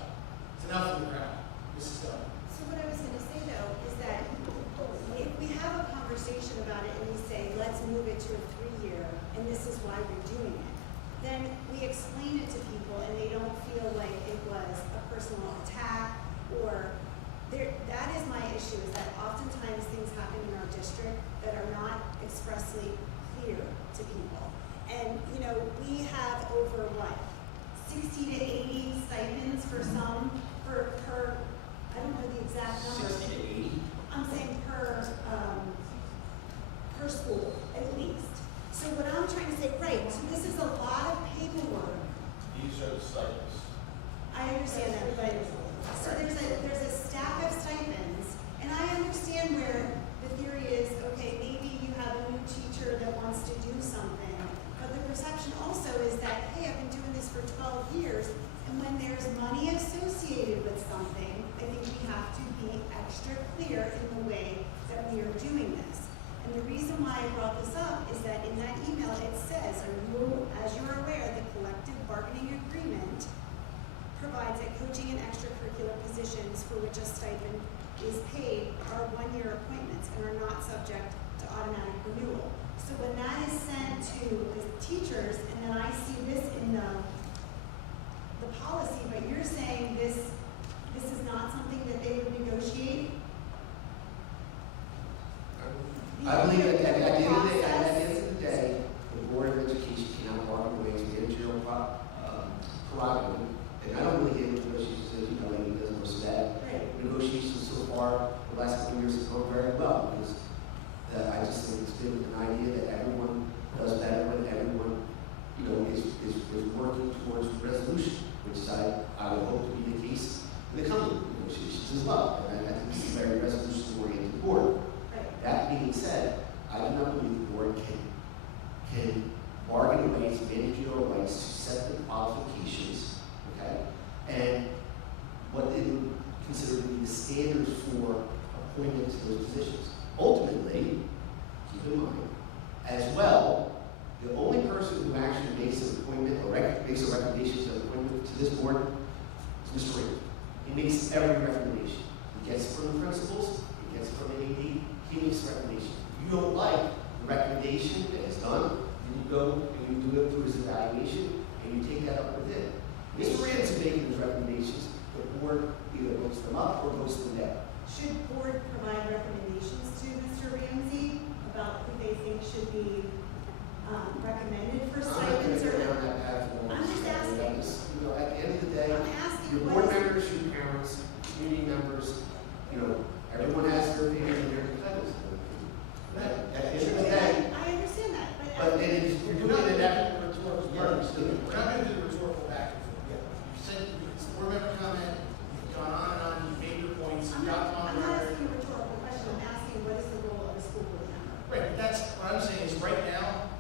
it's enough of the crowd. This is done. So what I was gonna say though, is that if we have a conversation about it and we say, let's move it to a 3-year, and this is why we're doing it, then we explain it to people and they don't feel like it was a personal attack or that is my issue, is that oftentimes things happen in our district that are not expressly clear to people. And, you know, we have over what, 60 to 80 stipends for some, per, I don't know the exact number. 60 to 80? I'm saying per school, at least. So what I'm trying to say, right, so this is a lot of paperwork. These are the stipends. I understand that, but, so there's a stack of stipends, and I understand where the theory is, okay, maybe you have a new teacher that wants to do something, but the perception also is that, hey, I've been doing this for 12 years, and when there's money associated with something, I think we have to be extra clear in the way that we are doing this. And the reason why I brought this up is that in that email it says, as you're aware, the collective bargaining agreement provides that coaching and extracurricular positions for which a stipend is paid are 1-year appointments and are not subject to automatic renewal. So when that is sent to the teachers, and then I see this in the policy, but you're saying this is not something that they would negotiate? I believe that at the end of the day, the Board of Education cannot bargain away its managerial prerogative. And I don't really get into negotiations, as you know, Amy doesn't know that. Right. Negotiations so far, the last couple of years have gone very well, because I just think it's been an idea that everyone does better when everyone, you know, is working towards resolution, which I would hope to be the case in the coming negotiations as well. And I think this is a very resolution-oriented board. That being said, I do not believe the board can bargain away its managerial rights to set the qualifications, okay, and what they would consider to be the standards for appointment to those positions. Ultimately, keep in mind, as well, the only person who actually makes an appointment or makes a recommendation to an appointment to this board is Mr. Ring. He makes every recommendation. He gets it from the principals, he gets it from the AD, he makes a recommendation. If you don't like the recommendation that is done, then you go and you do it through his evaluation and you take that up with him. Mr. Rand's making his recommendations, the board either votes them up or votes them down. Should board provide recommendations to Mr. Ramsey about who they think should be recommended for stipends or? I'm not going to go down that path. I'm just asking. You know, at the end of the day, I'm asking your board members, your parents, community members, you know, everyone has their opinion and their entitled to their opinion. At the end of the day, I understand that, but it is, We're you're not doing going it to that. do the rhetorical part. We're not going to do the rhetorical back and forth. You said, it's a board member comment, you've gone on and on, you've made your points, you've got them on I'm not record. asking a rhetorical question, I'm asking what is the role of a school board member? Right, but that's, what I'm saying is right now,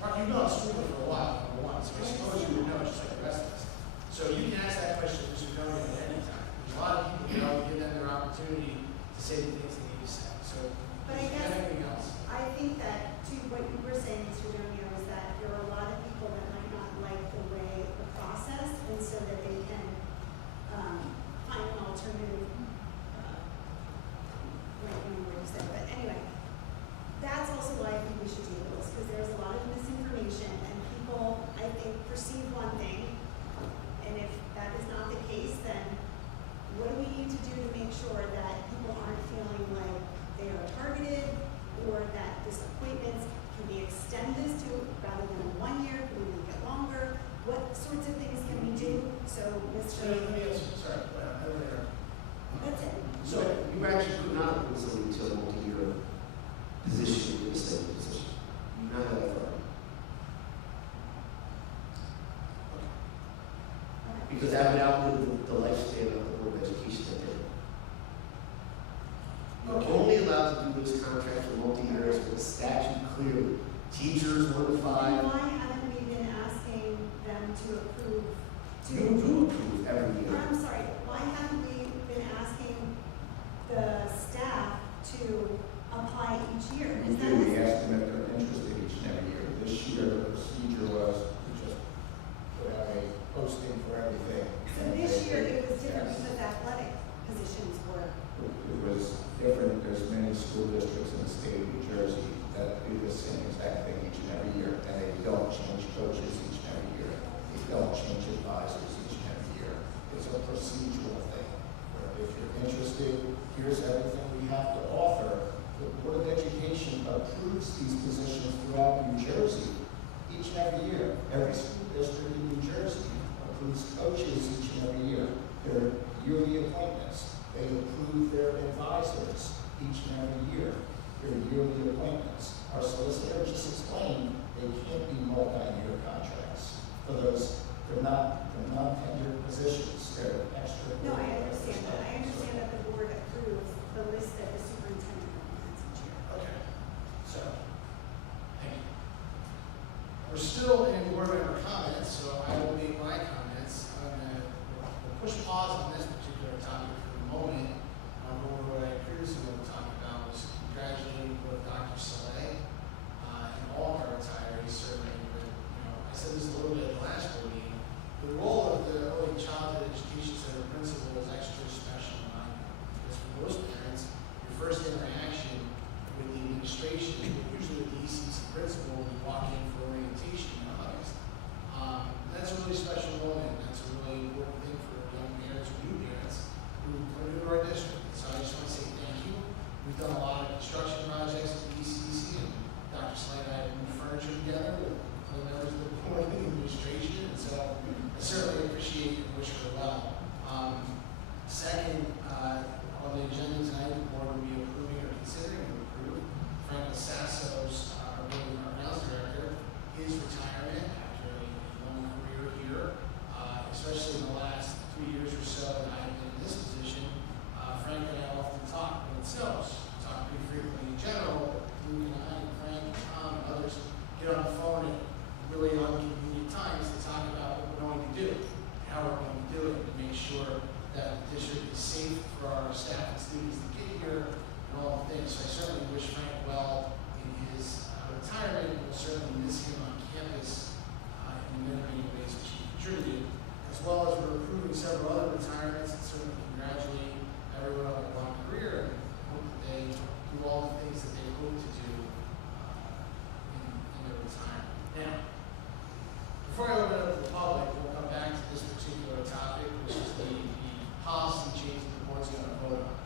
Mark, you've known school for a while, number one, so I suppose you would know just like the rest of us. So you can ask that question to Mr. Donovan at any time. There's a lot of people, you know, give them their opportunity to say the things they need to say. things can we do? So, So let me ask you, sorry, earlier. That's it. So you actually could not have put somebody to a multi-year position in the same position. You not have that authority. Because that would outlive the lifespan of the Board of Education that day. You're only allowed to do this contract for multi-years with the statute clearly. Teachers, 1 to 5. Why haven't we been asking them to approve? You do approve every year. I'm sorry, why haven't we been asking the staff to apply each year? We Is that do, we ask them if they're interested each and every year. This year, the procedure was to just put out a posting for everything. So this year it was different because athletic positions were. It was different. There's many school districts in the state of New Jersey that do the same exact thing each and every year, and they don't change coaches each and every year. They don't change advisors each and every year. It's a procedural thing. Where if you're interested, here's everything we have to offer. The Board of Education approves these positions throughout New Jersey each and every year. Every school district in New Jersey approves coaches each and every year. They're yearly appointments. They approve their advisors each and every year. They're yearly appointments. Our solicitor just explained they can't be multi-year contracts for those. They're non-tenured positions. They're extra. No, I understand that. I understand that the board approves the list that the superintendent recommends each year. Okay, so, thank you. We're still in board member comments, so I will make my comments. We'll push pause on this particular topic for the moment. What I previously wanted to talk about was congratulating both Dr. Saleh and all of our retirees serving. But, I said this a little bit at the last board meeting. The role of the early childhood education center principal is extra special in my mind, because for most parents, your first interaction with the administration, usually with the ECC principal, when you walk in for orientation in August. That's a really special moment. That's a really important thing for young parents or new parents who come into our district. So I just want to say thank you. We've done a lot of construction projects at the ECC, and Dr. Slade and I have moved furniture together with other members of the board and the administration, and so I certainly appreciate and wish her well. Second, on the agenda tonight, the board will be approving or considering to approve Frank Sasso's, our grounds director, his retirement after a long career here, especially in the last 3 years or so that I've been in this position. Frank and I often talk when it snows. We talk pretty frequently in general. Luke and I, and Frank, and Tom, and others get on the phone at really inconvenient times to talk about what we're going to do, how we're going to do it, to make sure that the district is safe for our staff and students to get here, and all the things. So I certainly wish Frank well in his retirement, and we'll certainly miss him on campus in many, many ways which he contributed, as well as we're approving several other retirements, and certainly congratulate everyone on their long career, and hope that they do all the things that they hope to do in their retirement. Now, before I open it up to the public, we'll come back to this particular topic, which is the policy change that the board's going to vote on.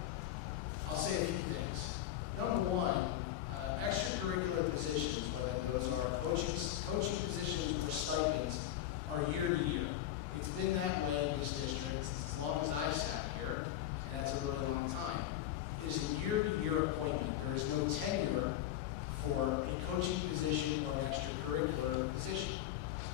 I'll say a few things. Number one, extracurricular positions, whether those are coaching positions or stipends, are year to year. It's been that way in this district since as long as I've sat here, and that's a really long time. It is a year-to-year appointment. There is no tenure for a coaching position or an extracurricular position.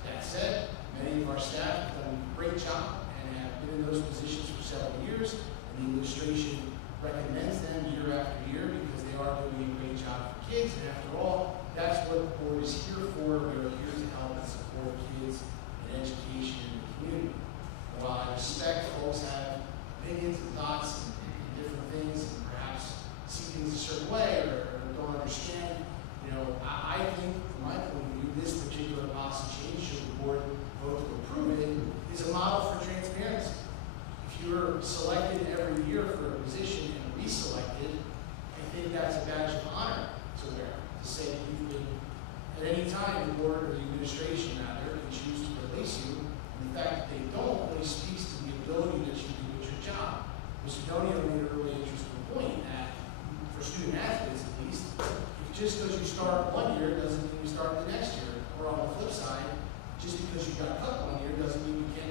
That said, many of our staff have done a great job and have been in those positions for several years, and the administration recommends them year after year because they are doing a great job for kids, and after all, that's what the board is here for. We are here to help and support kids in education in the community. While I respect folks have opinions and thoughts and different things, and perhaps see things a certain way or don't understand, I think from my point of view, this particular policy change, should the board vote to approve it, is a model for transparency. If you're selected every year for a position and reselected, I think that's a badge of honor to wear, to say that you've been, at any time, the board or the administration rather can choose to replace you. And the fact that they don't really speaks to the ability that you do at your job. Mr. Donio made a really interesting point that, for student athletes at least, just because you start one year doesn't mean you start the next year. Or on the flip side, just because you got cut one year doesn't mean you can't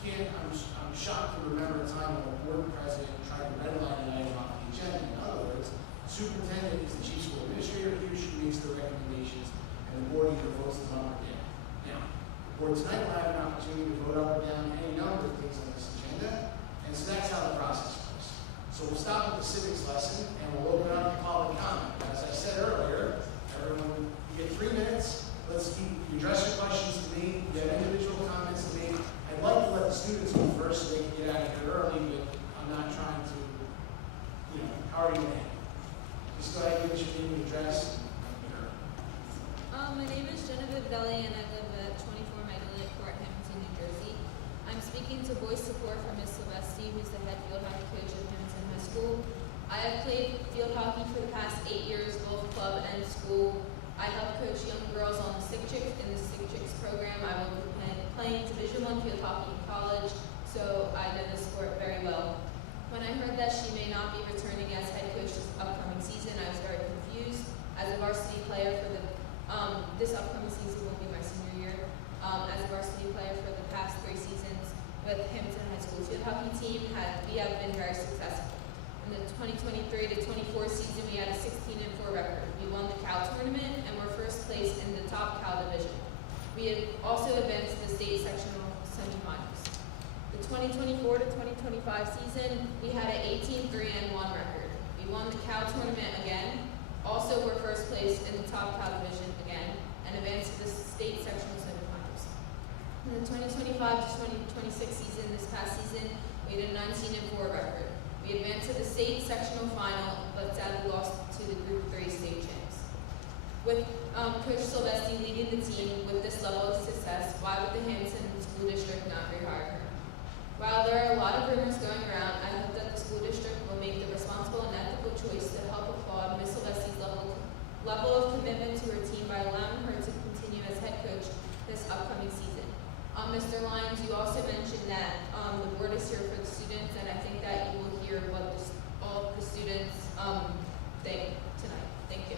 I'm shocked to remember a time when a board president tried to redline an item off the agenda. In other words, the superintendent is the chief school administrator, he or she makes the recommendations, and the board either votes them up or down. Now, the board tonight will have an opportunity to vote up or down any number of things on this agenda, and so that's how the process works. So we'll stop with the civics lesson, and we'll open up to public comment. As I said earlier, everyone, you get 3 minutes. You address your questions to me, you have individual comments to me. I'd like to let the students go first so they can get out of here early, but I'm not trying to, how are you doing? Just go ahead and give us your name and address. My name is Genevieve Deli and I live at 24 Magdalene Court, Hammonton, New Jersey. I'm speaking to voice support for Ms. Silvestri, who's the head field hockey coach at Hammonton High School. I have played field hockey for the past 8 years, both club and school. I help coach young girls on the Sick Chicks in the Sick Chicks program. I will be playing Division I field hockey in college, so I know the sport very well. When I heard that she may not be returning as head coach this upcoming season, I was very confused. As a varsity player for this upcoming season will be my senior year. As a varsity player for the past 3 seasons with Hammonton High School field hockey team, we have been very successful. In the 2023 to 24 season, we had a 16-4 record. We won the Cal tournament and were first place in the top Cal division. We had also advanced to the state sectional semifinals. The 2024 to 2025 season, we had an 18-3-1 record. We won the Cal tournament again, also were first place in the top Cal division again, and advanced to the state sectional semifinals. In the 2025 to 2026 season, this past season, we had a 19-4 record. We advanced to the state sectional final, but sadly lost to the Group 3 state champs. With Coach Silvestri leading the team with this level of success, why would the Hammonton School District not rehire her? While there are a lot of rumors going around, I hope that the school district will make the responsible and ethical choice to help applaud Ms. Silvestri's level of commitment to her team by allowing her to continue as head coach this upcoming season. Mr. Lyons, you also mentioned that the board is here for the students, and I think that you will hear what all the students think tonight. Thank you.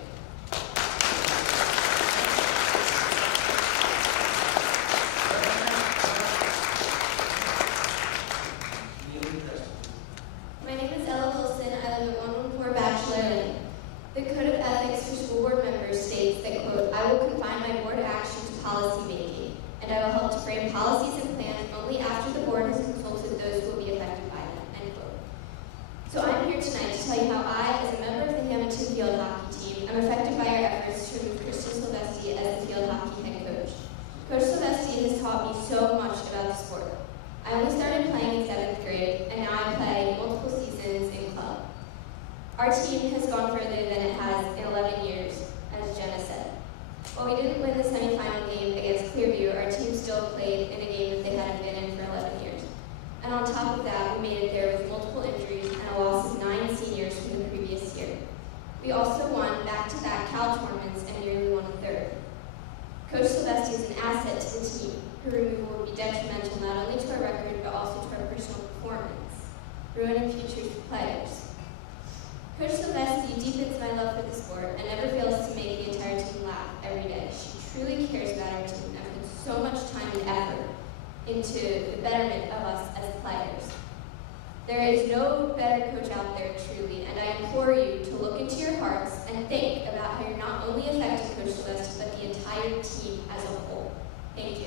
My name is Ella Wilson. I live at 114 Bachelor Lane. The Code of Ethics for School Board Members states that, quote, I will confine my board action to policy making, and I will help to frame policies and plans only after the board has consulted those who will be affected by them, end quote. So I'm here tonight to tell you how I, as a member of the Hammonton field hockey team, am affected by our efforts to remove Kristen Silvestri as the field hockey head coach. Coach Silvestri has taught me so much about the sport. I only started playing in 7th grade, and now I play multiple seasons in club. Our team has gone further than it has in 11 years, as Jenna said. While we didn't win the semifinal game against Clearview, our team still played in a game that they hadn't been in for 11 years. And on top of that, we made it there with multiple injuries and a loss of 9 seniors from the previous year. We also won back-to-back Cal tournaments and nearly won a third. Coach Silvestri is an asset to the team. Her removal would be detrimental not only to our record, but also to our personal performance, ruining futures for players. Coach Silvestri deepens my love for the sport and never fails to make the entire team laugh every day. She truly cares about our team and puts so much time and effort into the betterment of us as players. There is no better coach out there, truly, and I implore you to look into your hearts and think about how you're not only affecting Coach Silvestri, but the entire team as a whole. Thank you.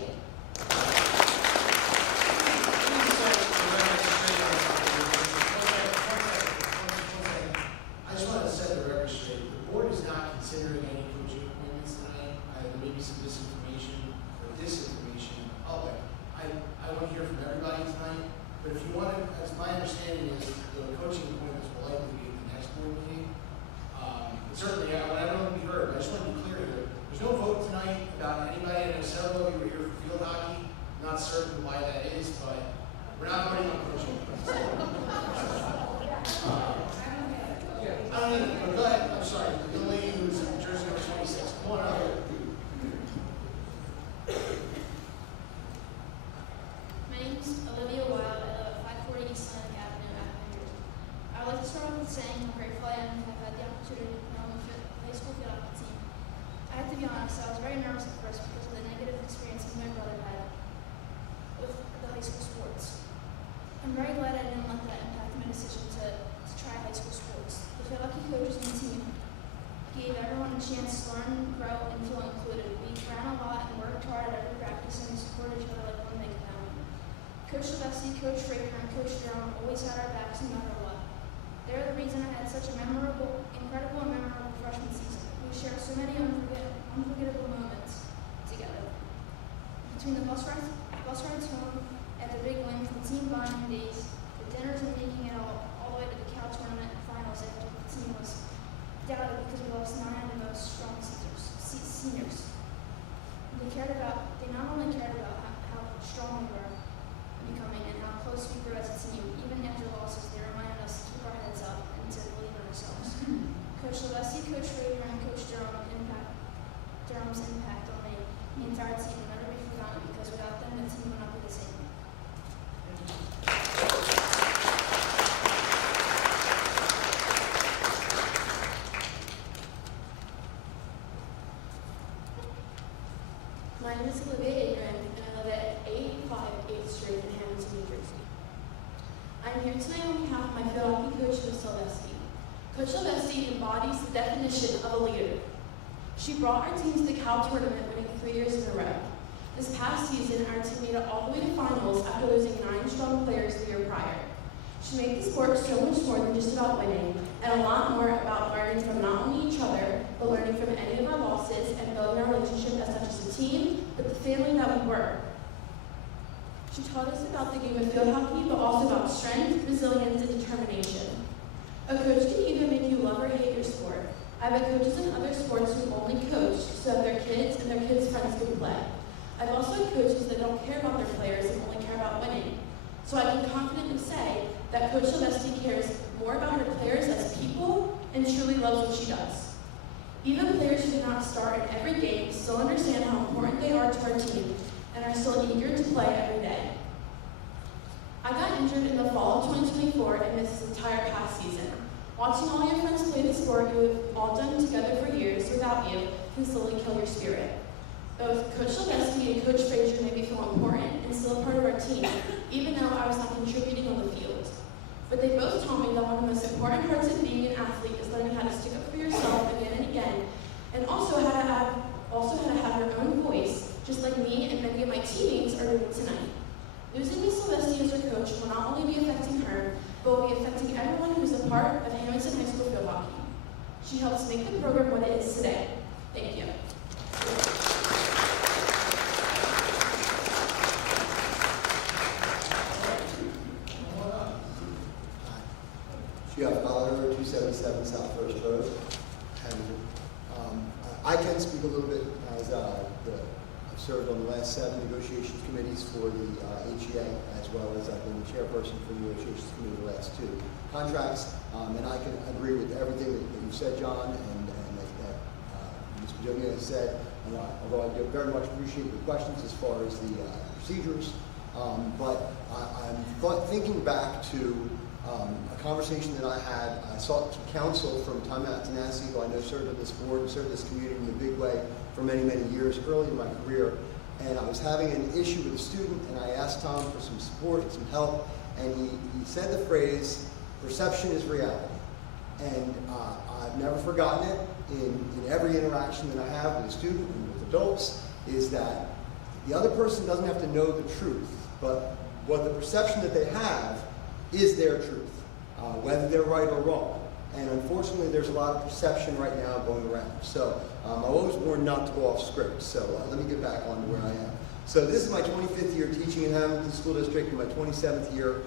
I just want to set the record straight. The board is not considering any coaching appointments tonight. There may be some misinformation or disinformation in the public. I want to hear from everybody tonight, but if you want to, as my understanding is, the coaching appointments will likely be at the next board meeting. Certainly, I don't want to be heard, but I just want to be clear here. There's no vote tonight about anybody. I know several of you were here for field hockey. I'm not certain why that is, but we're not voting on coaching appointments. I don't need to, go ahead, I'm sorry, the lady who's in jersey number 26, come on up. My name is Olivia Wild. I live at 540 East Atlantic Avenue, Akron, New Jersey. I would like to start off with saying how grateful I am to have had the opportunity to play on the high school field hockey team. I have to be honest, I was very nervous at first because of the negative experiences my brother had with the high school sports. chance to learn, grow, and feel included. We ran a lot and worked hard at every practice, and we supported each other like one big family. Coach Sylvester, Coach Fraker, and Coach Jerome always had our backs no matter what. They're the reason I had such a incredible and memorable freshman season. We shared so many unforgettable moments together. Between the bus rides home, at the big wins, the team bonding days, the dinners, and making it all the way to the Cal tournament and finals after the team was doubted because we lost 9 of the most strong seniors. They not only cared about how strong we were becoming and how close we grew as a team, even after losses, they reminded us to keep our heads up and to believe in ourselves. Coach Sylvester, Coach Fraser, and Coach Jerome's impact on the entire team will never be forgotten because without them, the team would not be the same. My name is Olivia Adrian, and I live at 885 8th Street in Hammonton, New Jersey. I'm here tonight on behalf of my field hockey coach, Ms. Sylvester. Coach Sylvester embodies the definition of a leader. She brought our team to the Cal tournament, winning 3 years in a row. This past season, our team made it all the way to finals after losing 9 strong players the year prior. She made the sport so much more than just about winning, and a lot more about learning from not only each other, but learning from any of our losses and building our relationship as not just a team, but the family that we were. She taught us about the game of field hockey, but also about strength, resilience, and determination. A coach can either make you love or hate your sport. I've had coaches in other sports who only coach so that their kids and their kids' friends can play. I've also had coaches that don't care about their players and only care about winning. So I can confidently say that Coach Sylvester cares more about her players as people and truly loves what she does. Even players who do not start in every game still understand how important they are to our team and are still eager to play every day. I got injured in the fall of 2024 and missed this entire past season. Watching all your friends play the sport you have all done together for years without you can slowly kill your spirit. Both Coach Sylvester and Coach Fraser made me feel important and still a part of our team, even though I was not contributing on the field. But they both taught me that one of the most important parts of being an athlete is learning how to stick up for yourself again and again, and also how to have your own voice, just like me and many of my teammates are doing tonight. Losing Ms. Sylvester as her coach will not only be affecting her, but will be affecting everyone who is a part of Hammonton High School field hockey. She helps make the program what it is today. Thank you. Jeff Oliver, 277 South First Road, Hammonton. I can speak a little bit as I've served on the last 7 negotiations committees for the HEA, as well as I've been the chairperson for the negotiations committee the last 2 contracts. And I can agree with everything that you said, John, and that Ms. Bedonia has said. Although I do very much appreciate the questions as far as the procedures. But I'm thinking back to a conversation that I sought some counsel from Tom Tenassi, who I know served on this board and served this community in a big way for many, many years early in my career. And I was having an issue with a student, and I asked Tom for some support and some help, and he said the phrase, "Perception is reality." And I've never forgotten it in every interaction that I have with a student and with adults, is that the other person doesn't have to know the truth, but what the perception that they have is their truth, whether they're right or wrong. And unfortunately, there's a lot of perception right now going around. So I always warn not to go off script. So let me get back on to where I am. So this is my 25th year teaching in Hammonton School District and my 27th year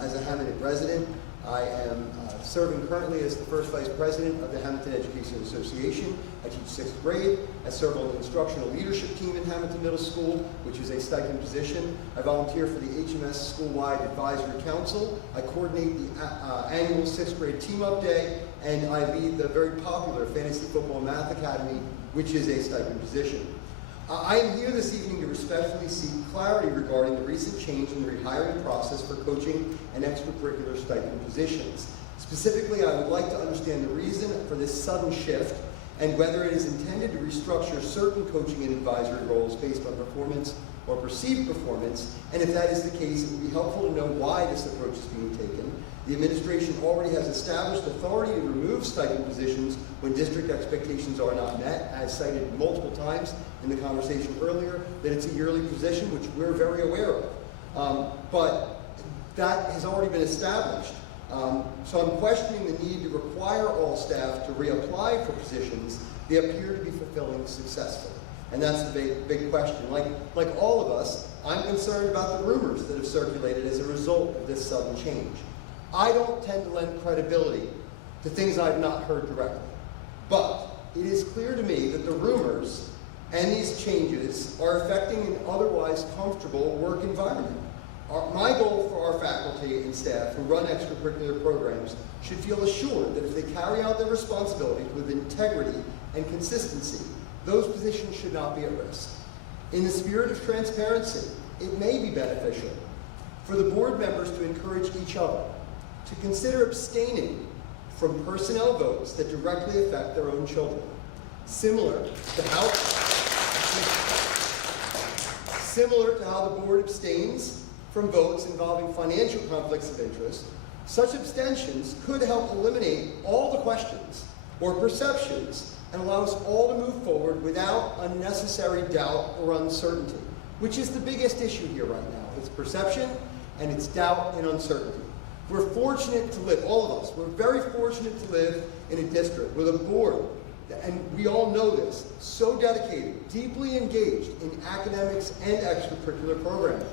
as a Hammonton resident. I am serving currently as the first vice president of the Hammonton Education Association. I teach 6th grade. I serve on the instructional leadership team in Hammonton Middle School, which is a stipend position. I volunteer for the HMS School-Wide Advisory Council. I coordinate the annual 6th grade team up day, and I lead the very popular Fantasy Football and Math Academy, which is a stipend position. I am here this evening to respectfully seek clarity regarding the recent change in the rehiring process for coaching and extracurricular stipend positions. Specifically, I would like to understand the reason for this sudden shift and whether it is intended to restructure certain coaching and advisory roles based on performance or perceived performance, and if that is the case, it would be helpful to know why this approach is being taken. The administration already has established authority to remove stipend positions when district expectations are not met, as cited multiple times in the conversation earlier, that it's a yearly position, which we're very aware of. But that has already been established. So I'm questioning the need to require all staff to reapply for positions they appear to be fulfilling successfully. And that's the big question. Like all of us, I'm concerned about the rumors that have circulated as a result of this sudden change. I don't tend to lend credibility to things I've not heard directly. But it is clear to me that the rumors and these changes are affecting an otherwise comfortable work environment. My goal for our faculty and staff who run extracurricular programs should feel assured that if they carry out their responsibilities with integrity and consistency, those positions should not be at risk. In the spirit of transparency, it may be beneficial for the board members to encourage each other to consider abstaining from personnel votes that directly affect their own children. Similar to how the board abstains from votes involving financial conflicts of interest, such abstentions could help eliminate all the questions or perceptions and allow us all to move forward without unnecessary doubt or uncertainty, which is the biggest issue here right now. It's perception and it's doubt and uncertainty. We're fortunate to live, all of us, we're very fortunate to live in a district with a board, and we all know this, so dedicated, deeply engaged in academics and extracurricular programming.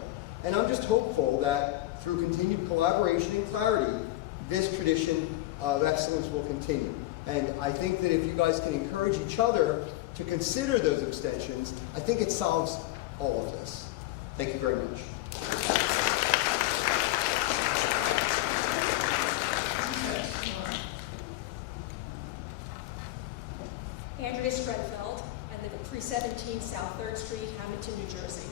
And I'm just hopeful that through continued collaboration and clarity, this tradition of excellence will continue. And I think that if you guys can encourage each other to consider those abstentions, I think it solves all of this. Thank you very much. Andrea Strenfeld. I live at 317 South 3rd Street, Hammonton, New Jersey.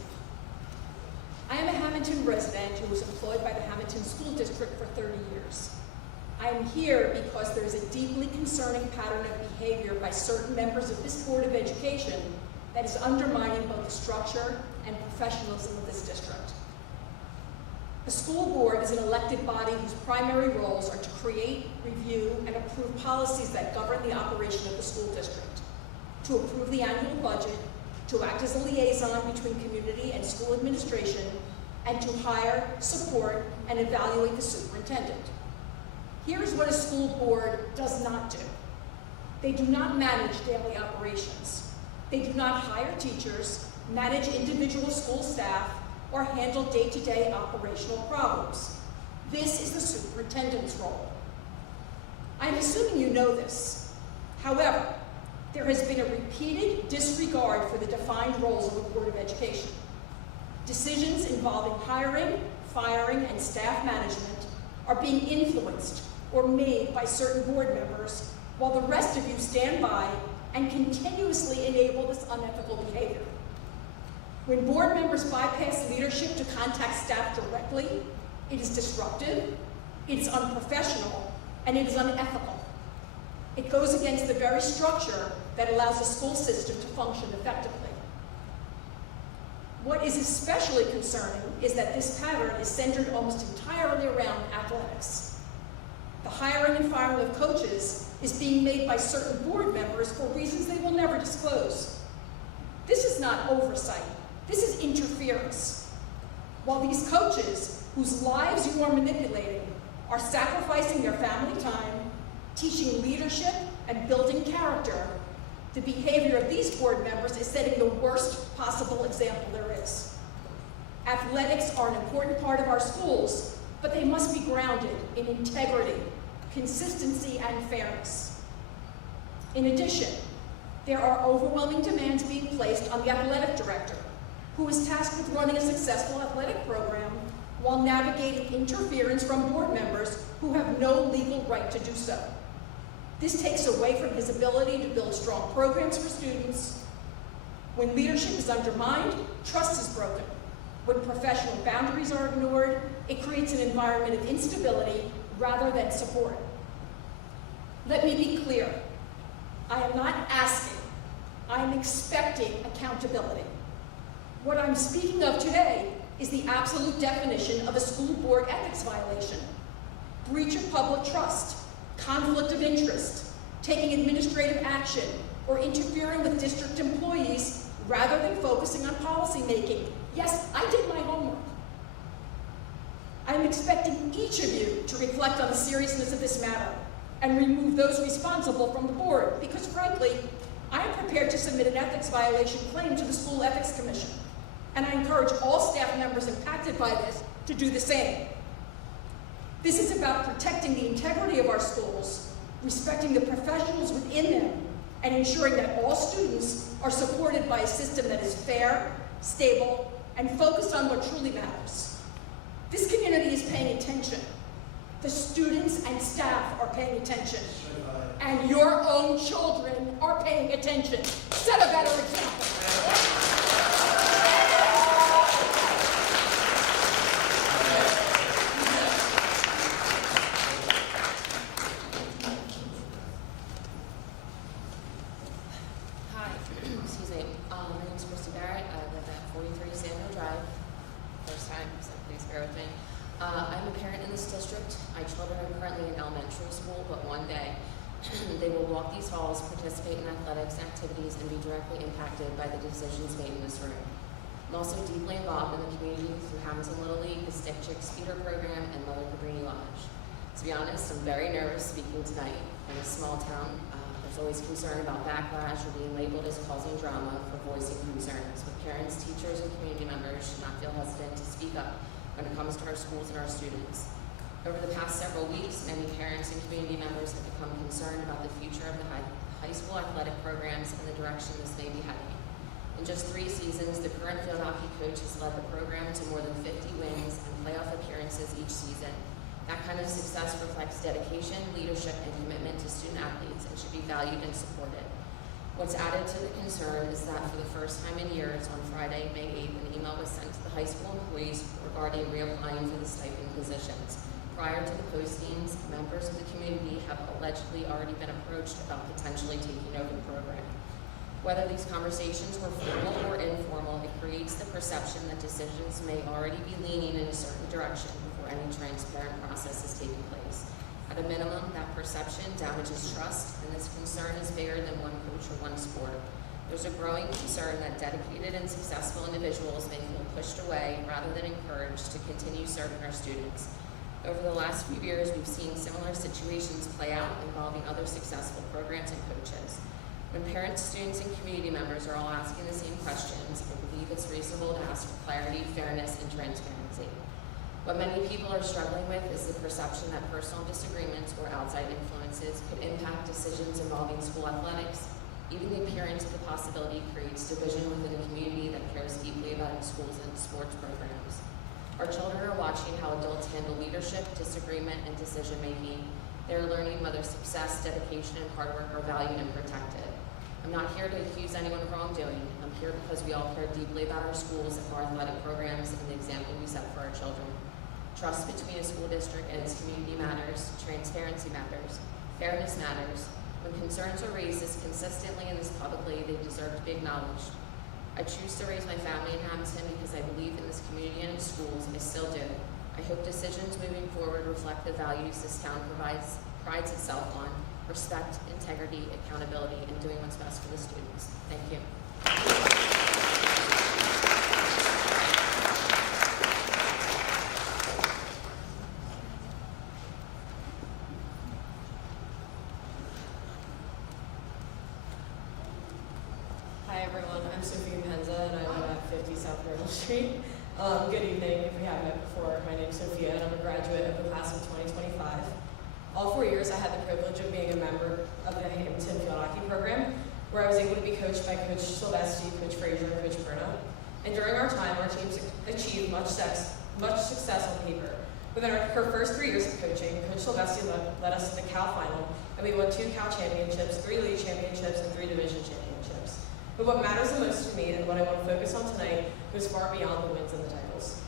I am a Hammonton resident who was employed by the Hammonton School District for 30 years. I am here because there is a deeply concerning pattern of behavior by certain members of this Board of Education that is undermining both the structure and professionalism of this district. The school board is an elected body whose primary roles are to create, review, and approve policies that govern the operation of the school district, to approve the annual budget, to act as a liaison between community and school administration, and to hire, support, and evaluate the superintendent. Here's what a school board does not do. They do not manage daily operations. They do not hire teachers, manage individual school staff, or handle day-to-day operational problems. This is the superintendent's role. I'm assuming you know this. However, there has been a repeated disregard for the defined roles of a Board of Education. Decisions involving hiring, firing, and staff management are being influenced or made by certain board members, while the rest of you stand by and continuously enable this unethical behavior. When board members bypass leadership to contact staff directly, it is disruptive, it is unprofessional, and it is unethical. It goes against the very structure that allows the school system to function effectively. What is especially concerning is that this pattern is centered almost entirely around athletics. The hiring and firing of coaches is being made by certain board members for reasons they will never disclose. This is not oversight. This is interference. While these coaches, whose lives you are manipulating, are sacrificing their family time, teaching leadership, and building character, the behavior of these board members is setting the worst possible example there is. Athletics are an important part of our schools, but they must be grounded in integrity, consistency, and fairness. In addition, there are overwhelming demands being placed on the athletic director, who is tasked with running a successful athletic program while navigating interference from board members who have no legal right to do so. This takes away from his ability to build strong programs for students. When leadership is undermined, trust is broken. When professional boundaries are ignored, it creates an environment of instability rather than support. Let me be clear. I am not asking, I am expecting accountability. What I'm speaking of today is the absolute definition of a school board ethics violation. Breach of public trust, conflict of interest, taking administrative action, or interfering with district employees rather than focusing on policy making. Yes, I did my homework. I'm expecting each of you to reflect on the seriousness of this matter and remove those responsible from the board, because frankly, I am prepared to submit an ethics violation claim to the School Ethics Commission, and I encourage all staff members impacted by this to do the same. This is about protecting the integrity of our schools, respecting the professionals within them, and ensuring that all students are supported by a system that is fair, stable, and focused on what truly matters. This community is paying attention. The students and staff are paying attention. And your own children are paying attention. Set a better example. Hi, excuse me. My name is Christy Barrett. I live at 43 Sandhill Drive. First time, so please bear with me. I'm a parent in this district. My children are currently in elementary school, but one day they will walk these halls, participate in athletics and activities, and be directly impacted by the decisions made in this room. I'm also deeply involved in the community through Hammonton Little League, the Stick Chicks Feeder Program, and Mother Cabrini Lodge. To be honest, I'm very nervous speaking tonight. In a small town, there's always concern about backlash or being labeled as causing drama for voicing concerns, but parents, teachers, and community members should not feel hesitant to speak up when it comes to our schools and our students. Over the past several weeks, many parents and community members have become concerned about the future of the high school athletic programs and the direction this may be heading. In just 3 seasons, the current field hockey coach has led the program to more than 50 wins and playoff appearances each season. That kind of success reflects dedication, leadership, and commitment to student athletes and should be valued and supported. What's added to the concern is that for the first time in years, on Friday, May 8th, an email was sent to the high school employees regarding reapplying for the stipend positions. Prior to the postings, members of the community have allegedly already been approached about potentially taking over the program. Whether these conversations were formal or informal, it creates the perception that decisions may already be leaning in a certain direction before any transparent process is taking place. At a minimum, that perception damages trust, and this concern is bigger than one coach or one sport. There's a growing concern that dedicated and successful individuals may feel pushed away rather than encouraged to continue serving our students. Over the last few years, we've seen similar situations play out involving other successful programs and coaches. When parents, students, and community members are all asking the same questions, I believe it's reasonable to ask for clarity, fairness, and transparency. What many people are struggling with is the perception that personal disagreements or outside influences could impact decisions involving school athletics. Even the appearance of the possibility creates division within a community that cares deeply about its schools and sports programs. Our children are watching how adults handle leadership, disagreement, and decision-making. They're learning whether success, dedication, and hard work are valued and protected. I'm not here to accuse anyone of wrongdoing. I'm here because we all care deeply about our schools and our athletic programs and the example we set for our children. Trust between a school district and its community matters. Transparency matters. Fairness matters. When concerns are raised this consistently and this publicly, they deserve to be acknowledged. I choose to raise my family in Hammonton because I believe in this community and its schools, and I still do. I hope decisions moving forward reflect the values this town prides itself on: respect, integrity, accountability, and doing what's best for the students. Thank you. Hi everyone, I'm Sophia Penza and I live at 50 South Myrtle Street. Good evening, if we haven't met before. My name's Sophia and I'm a graduate of the class of 2025. All 4 years I had the privilege of being a member of the Hammonton Field Hockey Program, where I was able to be coached by Coach Silvestri, Coach Frazier, and Coach Bruno. And during our time, our teams achieved much success on paper. Within her first 3 years of coaching, Coach Silvestri led us to the Cal Final, and we won 2 Cal championships, 3 league championships, and 3 division championships. But what matters the most to me and what I want to focus on tonight goes far beyond the wins and the titles.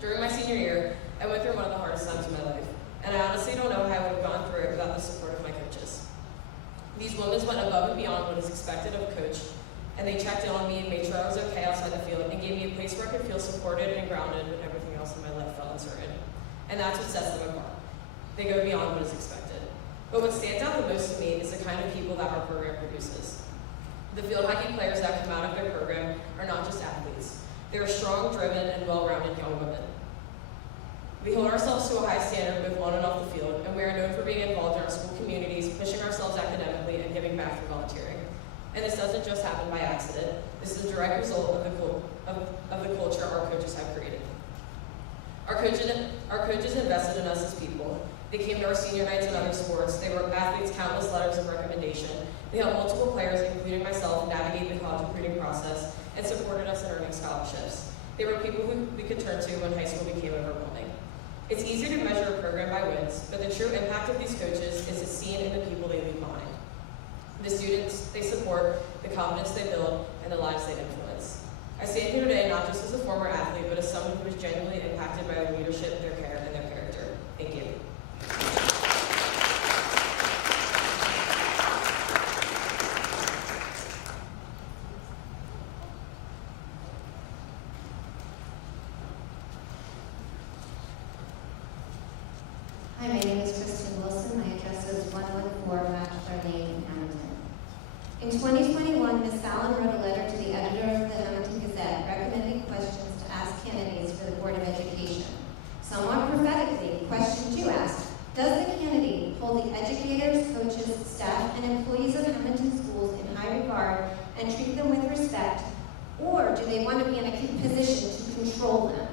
During my senior year, I went through one of the hardest times of my life, and I honestly don't know how I would have gone through it without the support of my coaches. These women went above and beyond what is expected of a coach, and they checked in on me and made sure I was okay outside the field and gave me a place where I could feel supported and grounded when everything else in my life felt uncertain. And that's what sets them apart. They go beyond what is expected. But what stands out the most to me is the kind of people that our program produces. The field hockey players that come out of their program are not just athletes. They are strong, driven, and well-rounded young women. We hold ourselves to a high standard both on and off the field, and we are known for being involved in our school communities, pushing ourselves academically, and giving back through volunteering. And this doesn't just happen by accident. This is a direct result of the culture our coaches have created. Our coaches invested in us as people. They came to our senior nights and other sports. They wrote athletes countless letters of recommendation. They helped multiple players, including myself, navigate the college recruiting process and supported us in earning scholarships. They were people who we could turn to when high school became overwhelming. It's easy to measure a program by wins, but the true impact of these coaches is seen in the people they leave behind. The students they support, the confidence they build, and the lives they influence. I stand here today not just as a former athlete, but as someone who is genuinely impacted by their leadership, their care, and their character. Thank you. Hi, my name is Kristen Wilson. My address is 114 Bachelor Lane in Hammonton. In 2021, Ms. Fallon wrote a letter to the editor of the Hammonton Gazette recommending questions to ask candidates for the Board of Education. Somewhat prophetically, question 2 asked, does the candidate hold the educators, coaches, staff, and employees of Hammonton schools in high regard and treat them with respect, or do they want to be in a position to control them?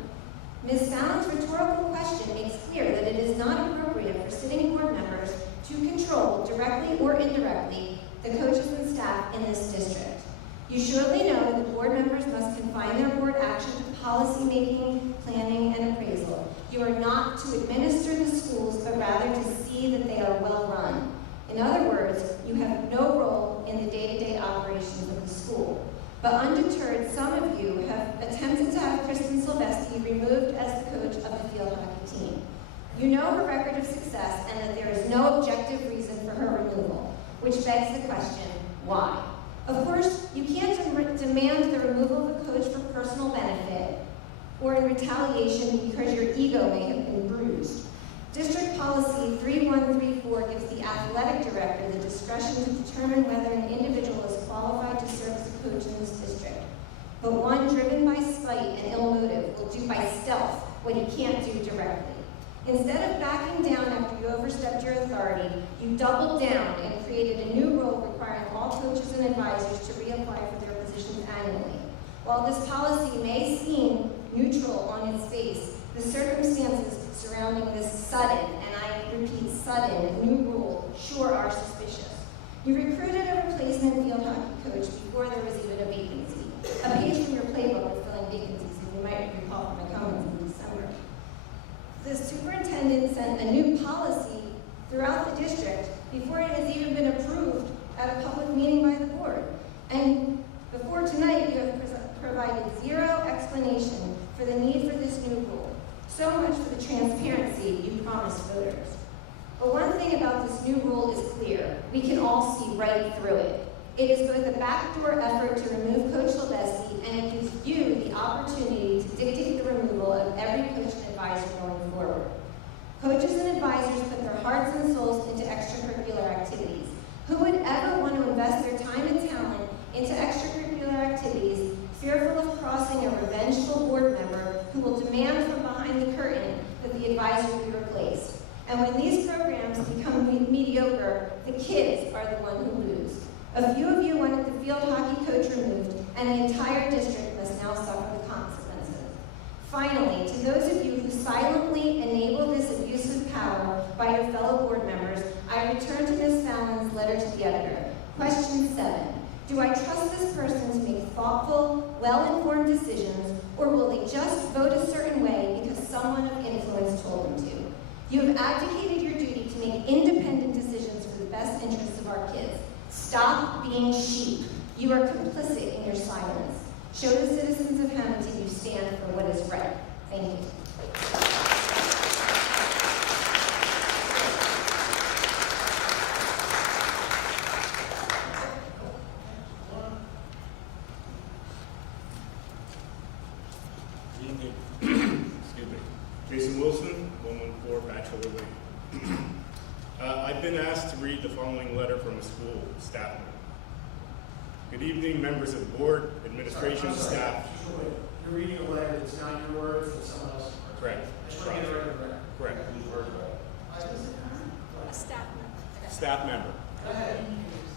Ms. Fallon's rhetorical question makes clear that it is not appropriate for sitting board members to control, directly or indirectly, the coaches and staff in this district. You surely know that the board members must confine their board action to policy making, planning, and appraisal. You are not to administer the schools, but rather to see that they are well run. In other words, you have no role in the day-to-day operations of the school. But undeterred, some of you have attempted to have Kristen Silvestri removed as the coach of the field hockey team. You know her record of success and that there is no objective reason for her removal, which begs the question, why? Of course, you can't demand the removal of a coach for personal benefit or in retaliation because your ego may have been bruised. District Policy 3134 gives the athletic director the discretion to determine whether an individual is qualified to serve as a coach in this district. But one driven by spite and ill motive will do by stealth what he can't do directly. Instead of backing down after you overstepped your authority, you doubled down and created a new rule requiring all coaches and advisors to reapply for their positions annually. While this policy may seem neutral on its face, the circumstances surrounding this sudden, and I repeat sudden, new rule sure are suspicious. You recruited a replacement field hockey coach before there was even a vacancy. A page from your playbook of filling vacancies, and you might recall from my comments in December. The superintendent sent a new policy throughout the district before it has even been approved at a public meeting by the board. And before tonight, you have provided zero explanation for the need for this new rule. So much for the transparency you promised voters. But one thing about this new rule is clear. We can all see right through it. It is both a backdoor effort to remove Coach Silvestri, and it gives you the opportunity to dictate the removal of every coach and advisor going forward. Coaches and advisors put their hearts and souls into extracurricular activities. Who would ever want to invest their time and talent into extracurricular activities, fearful of crossing a revengeful board member who will demand from behind the curtain that the advisor be replaced? And when these programs become mediocre, the kids are the one who lose. A few of you wanted the field hockey coach removed, and the entire district must now suffer the consequences. Finally, to those of you who silently enable this abuse of power by your fellow board members, I return to Ms. Fallon's letter to the editor. Question 7. Do I trust this person to make thoughtful, well-informed decisions, or will they just vote a certain way because someone of influence told them to? You have abdicated your duty to make independent decisions for the best interests of our kids. Stop being sheep. You are complicit in your silence. Show the citizens of Hammonton you stand for what is right. Thank you. Wilson, 114 Bachelor Lane. I've been asked to read the following letter from a school staff member. Good evening, members of the board, administration, I'm sorry. staff. You're reading a letter that's not your words, it's someone else's words. Correct. I just want to get it right. Correct. Whose words are it? A staff member. Staff member. Go ahead.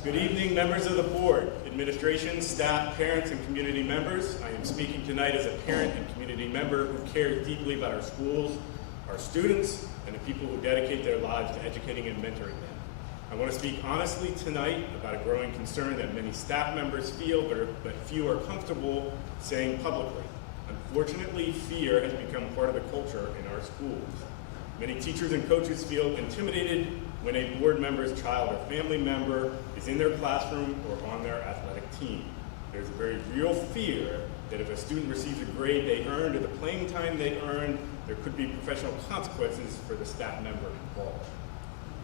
Good evening, members of the board, administration, staff, parents, and community members. I am speaking tonight as a parent and community member who cares deeply about our schools, our students, and the people who dedicate their lives to educating and mentoring them. I want to speak honestly tonight about a growing concern that many staff members feel, but few are comfortable saying publicly. Unfortunately, fear has become part of the culture in our schools. Many teachers and coaches feel intimidated when a board member's child or family member is in their classroom or on their athletic team. There's a very real fear that if a student receives a grade they earned or the playing time they earned, there could be professional consequences for the staff member involved.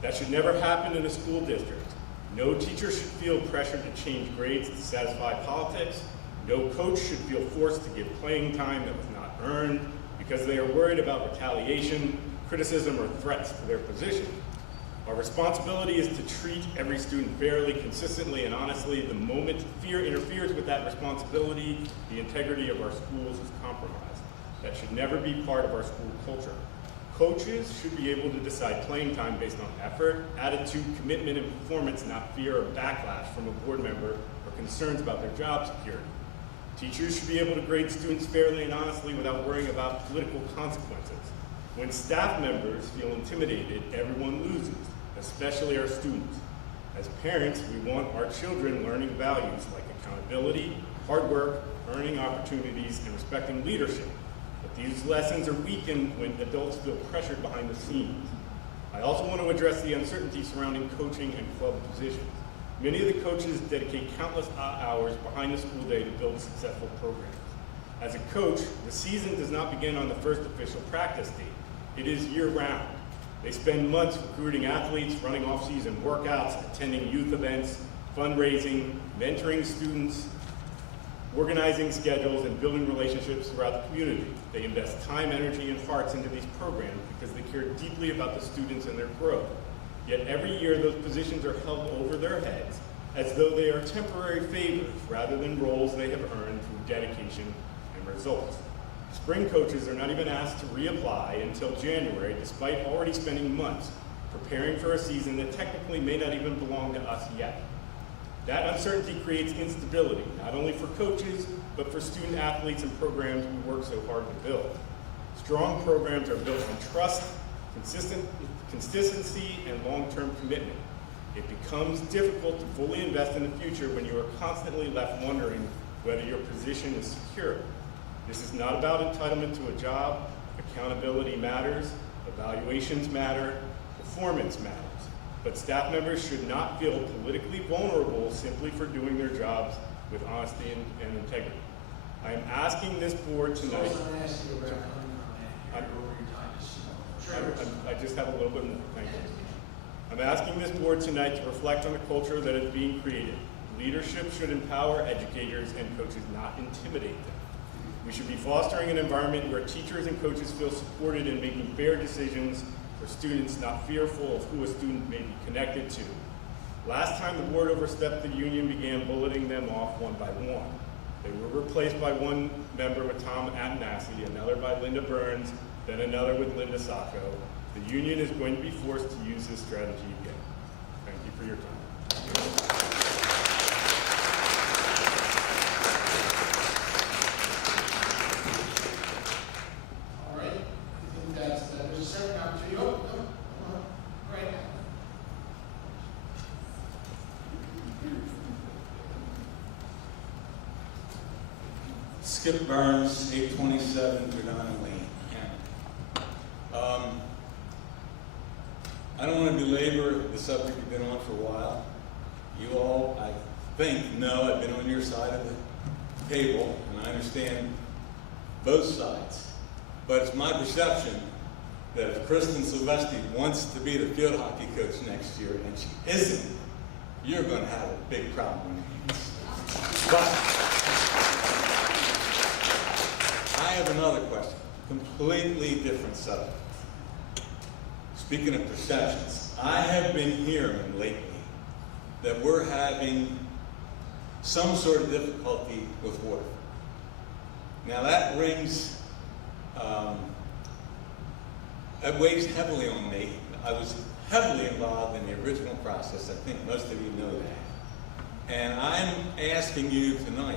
That should never happen in a school district. No teacher should feel pressured to change grades to satisfy politics. No coach should feel forced to give playing time that was not earned because they are worried about retaliation, criticism, or threats to their position. Our responsibility is to treat every student fairly, consistently, and honestly. The moment fear interferes with that responsibility, the integrity of our schools is compromised. That should never be part of our school culture. Coaches should be able to decide playing time based on effort, attitude, commitment, and performance, not fear or backlash from a board member or concerns about their job security. Teachers should be able to grade students fairly and honestly without worrying about political consequences. When staff members feel intimidated, everyone loses, especially our students. As parents, we want our children learning values like accountability, hard work, earning opportunities, and respecting leadership. But these lessons are weakened when adults feel pressured behind the scenes. I also want to address the uncertainty surrounding coaching and club positions. Many of the coaches dedicate countless hours behind the school day to build successful programs. As a coach, the season does not begin on the first official practice date. It is year-round. They spend months recruiting athletes, running off-season workouts, attending youth events, fundraising, mentoring students, organizing schedules, and building relationships throughout the community. They invest time, energy, and hearts into these programs because they care deeply about the students and their growth. Yet every year those positions are held over their heads as though they are temporary favors rather than roles they have earned through dedication and results. Spring coaches are not even asked to reapply until January, despite already spending months preparing for a season that technically may not even belong to us yet. That uncertainty creates instability, not only for coaches, but for student athletes and programs we work so hard to build. Strong programs are built on trust, consistency, and long-term commitment. It becomes difficult to fully invest in the future when you are constantly left wondering whether your position is secure. This is not about entitlement to a job. Accountability matters, evaluations matter, performance matters. But staff members should not feel politically vulnerable simply for doing their jobs with honesty and integrity. I am asking this board tonight. I just have a little bit more. Thank you. I'm asking this board tonight to reflect on the culture that is being created. Leadership should empower educators and coaches, not intimidate them. We should be fostering an environment where teachers and coaches feel supported in making fair decisions for students, not fearful of who a student may be connected to. Last time the board overstepped, the union began bulleting them off one by one. They were replaced by one member with Tom Atanasi, another by Linda Burns, then another with Linda Sacco. The union is going to be forced to use this strategy again. Thank you for your time. All right, I think that's, there's a second opportunity. Oh, come on, right. Skip Burns, 827 Gordana Lane. I don't want to belabor the subject you've been on for a while. You all, I think, know I've been on your side of the table, and I understand both sides. But it's my perception that if Kristen Silvestri wants to be the field hockey coach next year, and she isn't, you're going to have a big problem on your hands. But I have another question, completely different subject. speaking of perceptions, I have been hearing lately that we're having some sort of difficulty with water. Now that weighs heavily on me. I was heavily involved in the original process. I think most of you know that. And I'm asking you tonight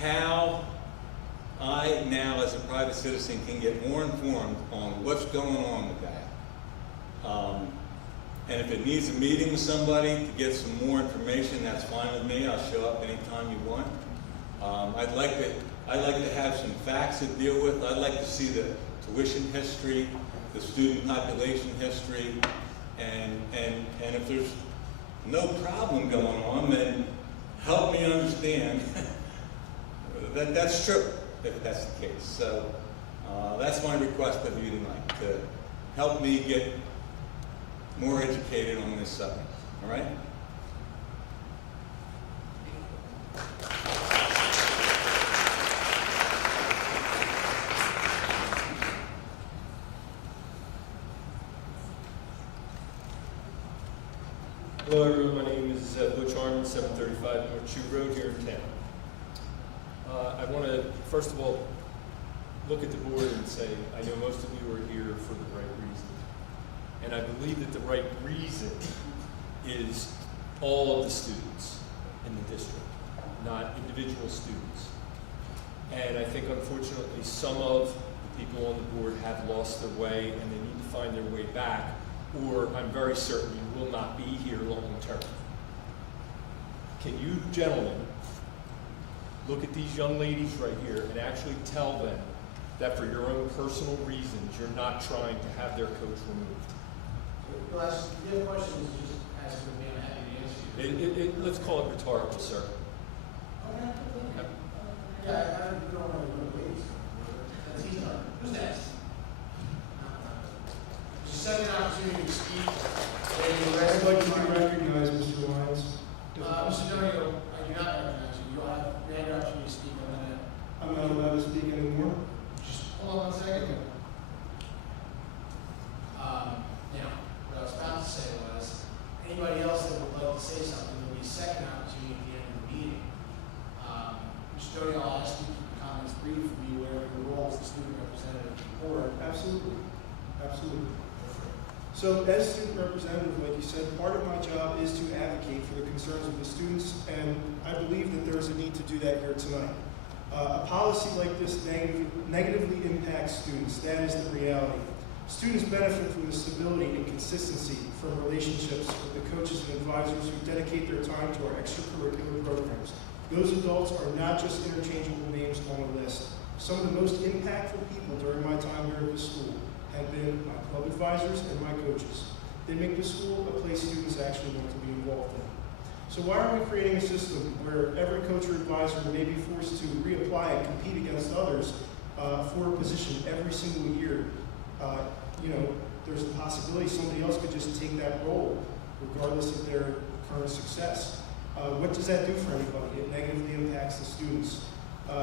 how I now as a private citizen can get more informed on what's going on with that. And if it needs a meeting with somebody to get some more information, that's fine with me. I'll show up anytime you want. I'd like to have some facts to deal with. I'd like to see the tuition history, the student population history, and if there's no problem going on, then help me understand that that's true, if that's the case. So that's my request of you tonight, to help me get more educated on this subject, all right? Hello everyone, my name is Butch Arman, 735 North Chew Road here in town. I want to, first of all, look at the board and say, I know most of you are here for the right reason. And I believe that the right reason is all of the students in the district, not individual students. And I think unfortunately some of the people on the board have lost their way and they need to find their way back, or I'm very certain you will not be here long term. Can you gentlemen look at these young ladies right here and actually tell them that for your own personal reasons, you're not trying to have their coach removed? Well, if you have questions, just ask me, I'm happy to answer you. Let's call it rhetorical, sir. Okay. Yeah, I don't know what it is. That's easy. Who's next? Second opportunity to speak. I'd like to be recognized, Mr. Lyons. Mr. Donato, I do not recognize you. You have your opportunity to speak on that. I'm not allowed to speak anymore. Just hold on 1 second. Now, what I was about to say was, anybody else that would like to say something, there'll be a second opportunity at the end of the meeting. Mr. Donato, I'll ask you to keep your comments brief and be aware of your role as the student representative of the board. Absolutely. Absolutely. So as student representative, like you said, part of my job is to advocate for the concerns of the students, and I believe that there is a need to do that here tonight. A policy like this negatively impacts students. That is the reality. Students benefit from the stability and consistency from relationships with the coaches and advisors who dedicate their time to our extracurricular programs. Those adults are not just interchangeable names on a list. Some of the most impactful people during my time here at the school have been my club advisors and my coaches. They make the school a place students actually want to be involved in. So why are we creating a system where every coach or advisor may be forced to reapply and compete against others for a position every single year? There's a possibility somebody else could just take that role, regardless of their current success. What does that do for anybody? It negatively impacts the students.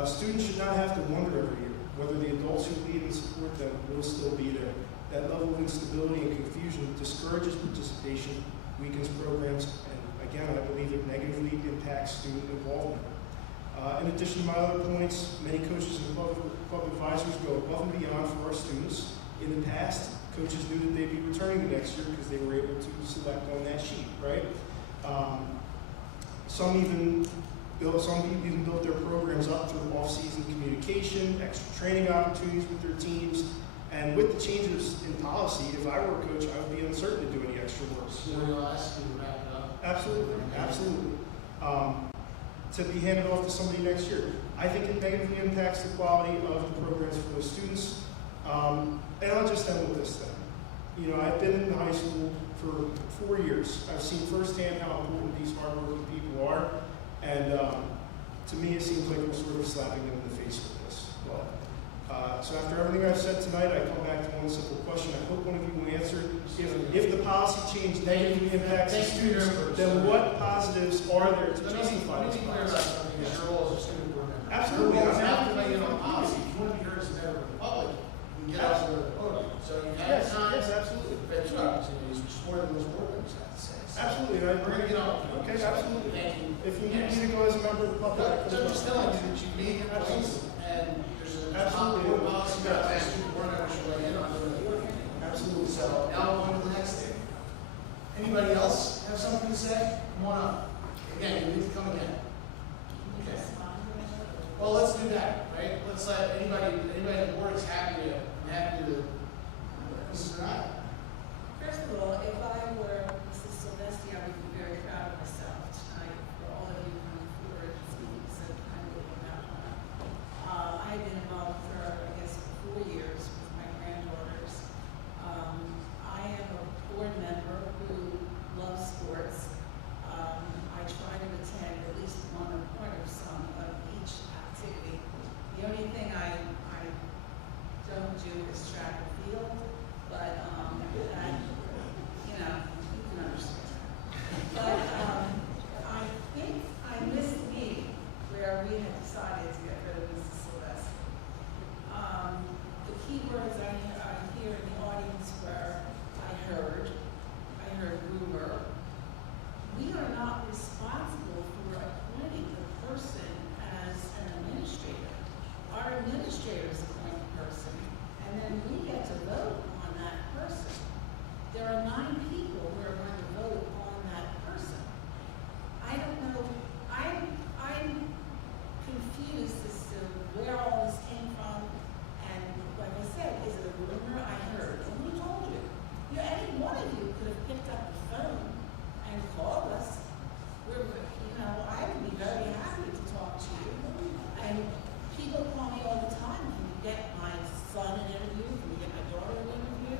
Students should not have to wonder every year whether the adults who lead and support them will still be there. That level of instability and confusion discourages participation, weakens programs, and again, I believe it negatively impacts student involvement. In addition to my other points, many coaches and club advisors go above and beyond for our students. In the past, coaches knew that they'd be returning the next year because they were able to select on that sheet, right? Some people even built their programs up through off-season communication, extra training opportunities with their teams, and with the changes in policy, if I were a coach, I would be uncertain to do any extra work. So you'll ask you to wrap it up? Absolutely, absolutely. To be handed off to somebody next year. I think it negatively impacts the quality of the programs for the students. And I'll just end with this thing. I've been in high school for 4 years. I've seen firsthand how important these hardworking people are. And to me, it seems like we're sort of slapping them in the face with this. So after everything I've said tonight, I come back to one simple question. I hope one of you will answer. If the policy change negatively impacts the students, then what positives are there to justify this policy? Your role as a student board member. Absolutely. Your role is not to weigh in on policy. If you want to be heard as a member of the public, you can get out to the podium. So you have time. absolutely, I We're gonna get on. Okay, absolutely. Thank you. If you need me to go as a member of the public, I I'm can. just telling you that you made your points, and there's a top Absolutely. board policy that last week, we're not gonna weigh in on it. Absolutely. So now we'll go to the next thing. Anybody else have something to say? Come on up. Again, you need to come again. Okay. Well, let's do that, right? Let's let anybody on the board is happy to, Mrs. Renata. First of all, if I were Mrs. Sylvester, I would be very proud of myself tonight for all of you coming forward and speaking so kindly about her. I've been involved for, I guess, 4 years with my granddaughters. I am a board member who loves sports. I try to attend at least one or part of some of each activity. The only thing I don't do is track and field, but that, you know, you can understand. But I think I missed the meeting where we had decided to get rid of Mrs. Sylvester. The key words I hear in the audience were, I heard rumor. We are not responsible for appointing the person as an administrator. Our administrators appoint the person, and then we get to vote on that person. There are 9 people who are going to vote on that person. I don't know, I'm confused as to where all this came from, and like I said, is it a rumor? I heard. And who told you? Any one of you could have picked up the phone and called us. I would be very happy to talk to you. And people call me all the time. Can you get my son an interview? Can you get my daughter an interview?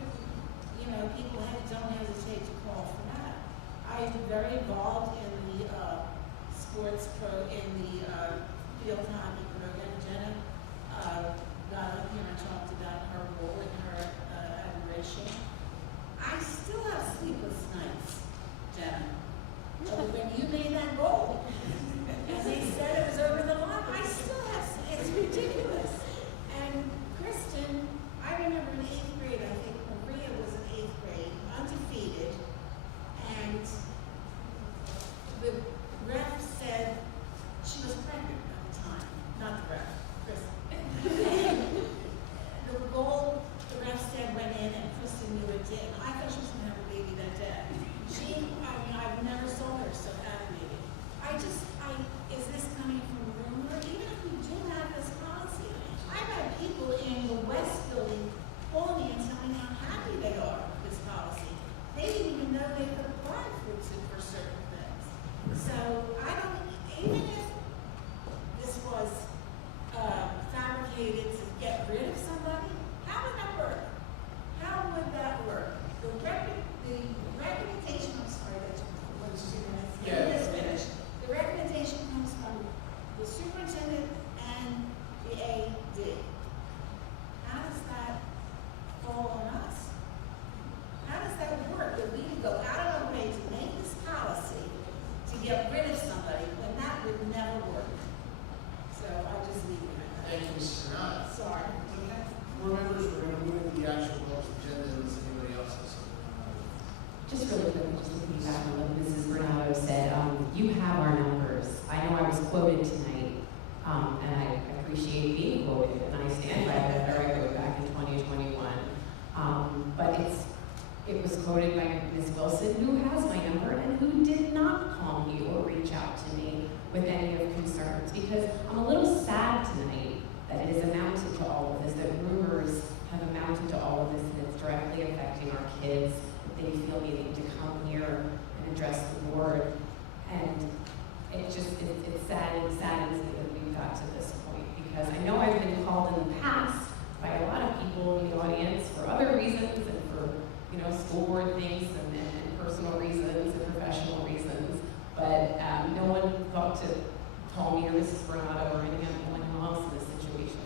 People don't hesitate to call for that. I'm very involved in the in the field hockey program. Jenna got up here and talked about her role and her admiration. I still have sleepless nights, Jenna. When you made that goal, and they said it was over the line, I still have, it's ridiculous. And Kristen, I remember in 8th grade, I think Maria was in 8th grade, undefeated, and the ref said she was pregnant at the time, not the ref, Kristen. The goal, the ref said went in, and Kristen knew it did. I thought she was going to have a baby that day. I've never saw her so animated. Is this coming from rumor? Even if we do have this policy, I've had people in the West building call me and tell me how happy they are with this policy. They didn't even know they could apply for certain things. So even if this was fabricated to get rid of somebody, how would that work? How would that work? The recommendation, I'm sorry, let's finish. The recommendation comes from the superintendent and the AD. How does that fall on us? How does that work? That we can go out of our way to make this policy to get rid of somebody when that would never work. So I'll just leave it at that. Thank you, Mrs. Renata. Sorry. Board members, we're going to move to the actual vote agenda unless anybody else has something. Just really quick, just to piggyback on what Mrs. Bernardo said, you have our numbers. I know I was quoted tonight, and I appreciate being quoted, and I stand by that very back in 2021. But it was quoted by Ms. Wilson, who has my number and who did not call me or reach out to me with any of concerns, because I'm a little sad tonight that it has amounted to all of this, that rumors have amounted to all of this, and it's directly affecting our kids. They feel needing to come here and address the board, and it saddens me that we've got to this point, because I know I've been called in the past by a lot of people in the audience for other reasons and for school board things and personal reasons and professional reasons, but no one thought to call me or Mrs. Bernardo or anyone else in this situation.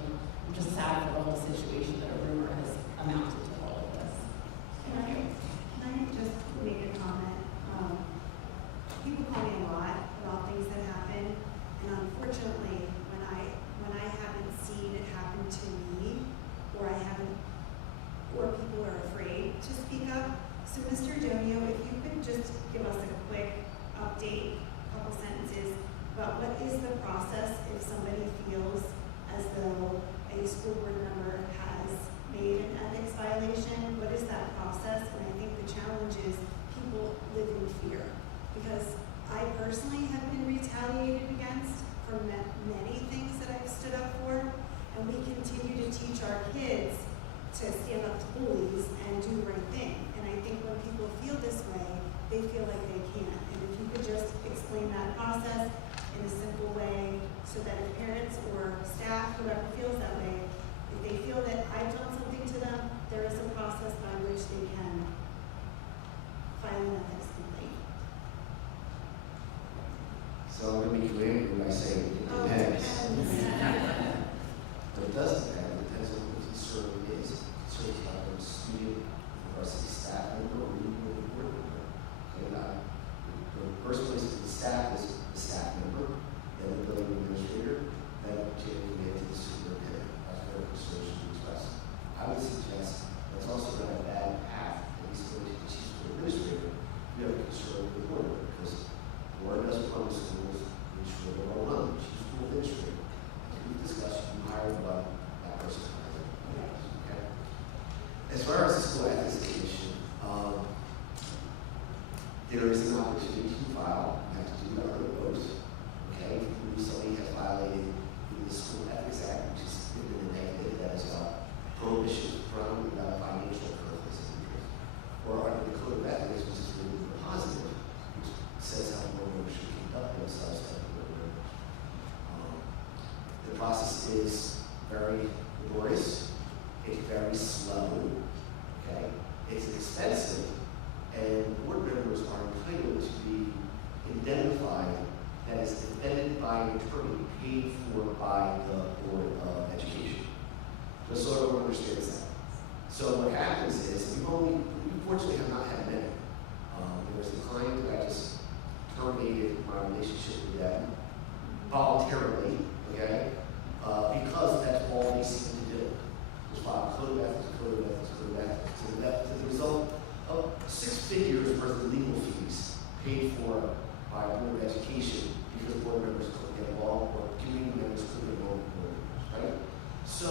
I'm just sad for the whole situation that a rumor has amounted to all of this. Thank you. Can I just make a comment? People call me a lot about things that happen, and unfortunately, when I haven't seen it happen to me, or people are afraid to speak up, So Mr. Donio, if you could just give us a quick update, a couple sentences, about what is the process if somebody feels as though a school board member has made an ethics violation? What is that process? And I think the challenge is people live in fear. Because I personally have been retaliated against for many things that I've stood up for, and we continue to teach our kids to stand up to bullies and do the right thing. And I think when people feel this way, they feel like they can't. And if you could just explain that process in a simple way so that if parents or staff, whoever feels that way, if they feel that I've done something to them, there is a process by which they can file an ethics complaint. So I'm going to make you angry when I say it depends. But it does depend. It depends on what the concern is. Concern is about the student, varsity staff member, or even the board member. Okay, the first place is the staff member, then the building administrator, then particularly to the superintendent. That's where concern should be expressed. I would suggest that's also not a bad path, at least going to the chief school administrator. You have a concern with the board member, because the board doesn't run the schools, ensure they're all run. The chief school administrator. Through discussion, you hire one, that person hires it. Okay? As far as the school ethics commission, there is an opportunity to file. You have to do that under oath. Okay? Who recently has violated the School Ethics Act, which is in the negative, that is a prohibition from financial conflicts of interest. Or under the Code of Ethics, which is really the positive, which says how board members should conduct themselves as board members. The process is very laborious. It's very slow. Okay? It's expensive. And board members are entitled to be indemnified, that is defended by an attorney paid for by the Board of Education. Just so everyone understands that. So what happens is, we fortunately have not had many. There was a client that I just terminated my relationship with them voluntarily, okay? Because that's all they seem to do. Just file code of ethics, code of ethics, code of ethics. So that to the result of 6 figures worth of legal fees paid for by Board of Education because board members couldn't get along or community members couldn't get along with board members, right? So,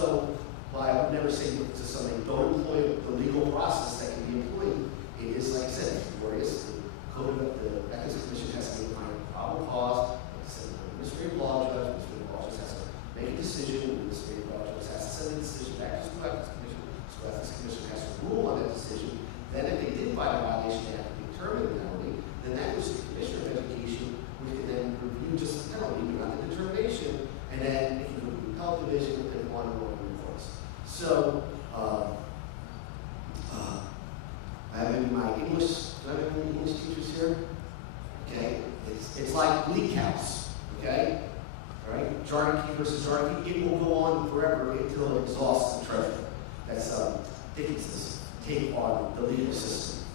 while I would never say to somebody, don't employ the legal process that can be employed, it is, like I said, laborious. The code of the Ethics Commission has to find probable cause, send an administrative law judge, administrative law judge has to make a decision, administrative law judge has to send a decision back to the School Ethics Commission, School Ethics Commission has to rule on that decision. Then if they did find a violation, they have to determine the penalty. Then that goes to the Commissioner of Education, which can then review just the penalty, but not the determination. And then if you go to the Health Division, then one or more reports. So, I have any my English, do I have any English teachers here? Okay, it's like Bleak House, okay? All right, Jarnky versus Jarnky, it will go on forever until it exhausts the treasure. That's Dickens's take on the legal system.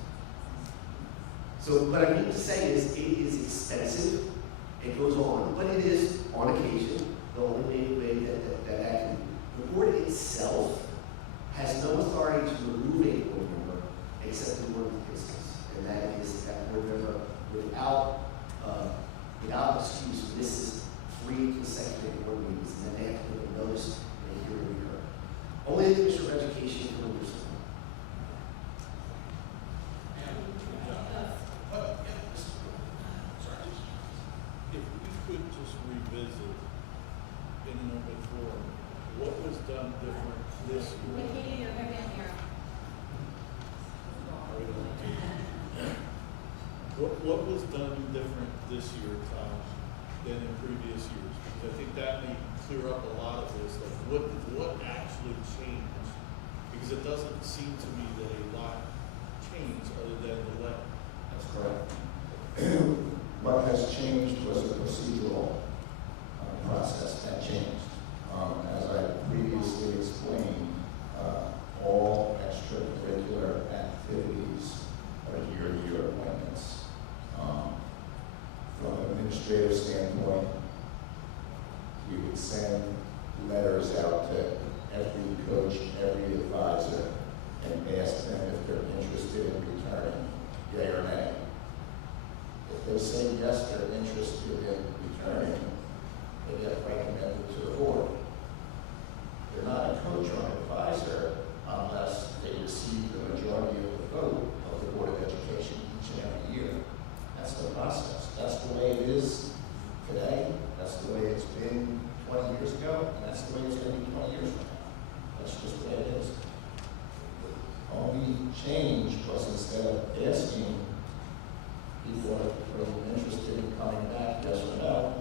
So what I mean to say is it is expensive, it goes on, but it is, on occasion, the only way that can. The board itself has no authority to remove a board member except in one instance, and that is that board member without excuse misses 3 consecutive board meetings, and then they have to give a notice and a hearing occur. Only the Commissioner of Education can remove someone. If we could just revisit in an open forum, what was done different this year? What was done different this year, Tom, than in previous years? Because I think that may clear up a lot of this. Like what actually changed? Because it doesn't seem to me that a lot changed other than the letter. That's correct. What has changed was the procedural process that changed. As I previously explained, all extracurricular activities are year-to-year appointments. From an administrative standpoint, we would send letters out to every coach, every advisor, and ask change was instead of asking people are interested in coming back, yes or no,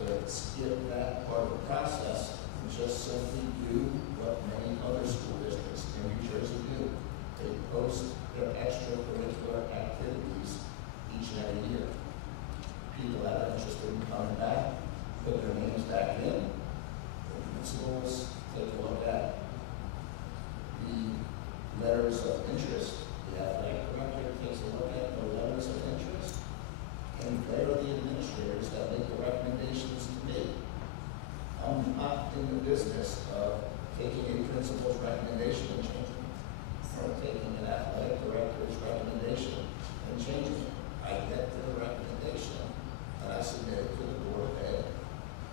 to skip that part of the process and just simply do what many other school districts in New Jersey do. They post their extracurricular activities each and every year. People that are interested in coming back, put their names back in. The principals take a look at the letters of interest. The athletic director takes a look at the letters of interest, and they are the administrators that make the recommendations to me. I'm not in the business of taking a principal's recommendation and changing it, or taking an athletic director's recommendation and changing it. I get their recommendation, and I submit it to the Board of Ed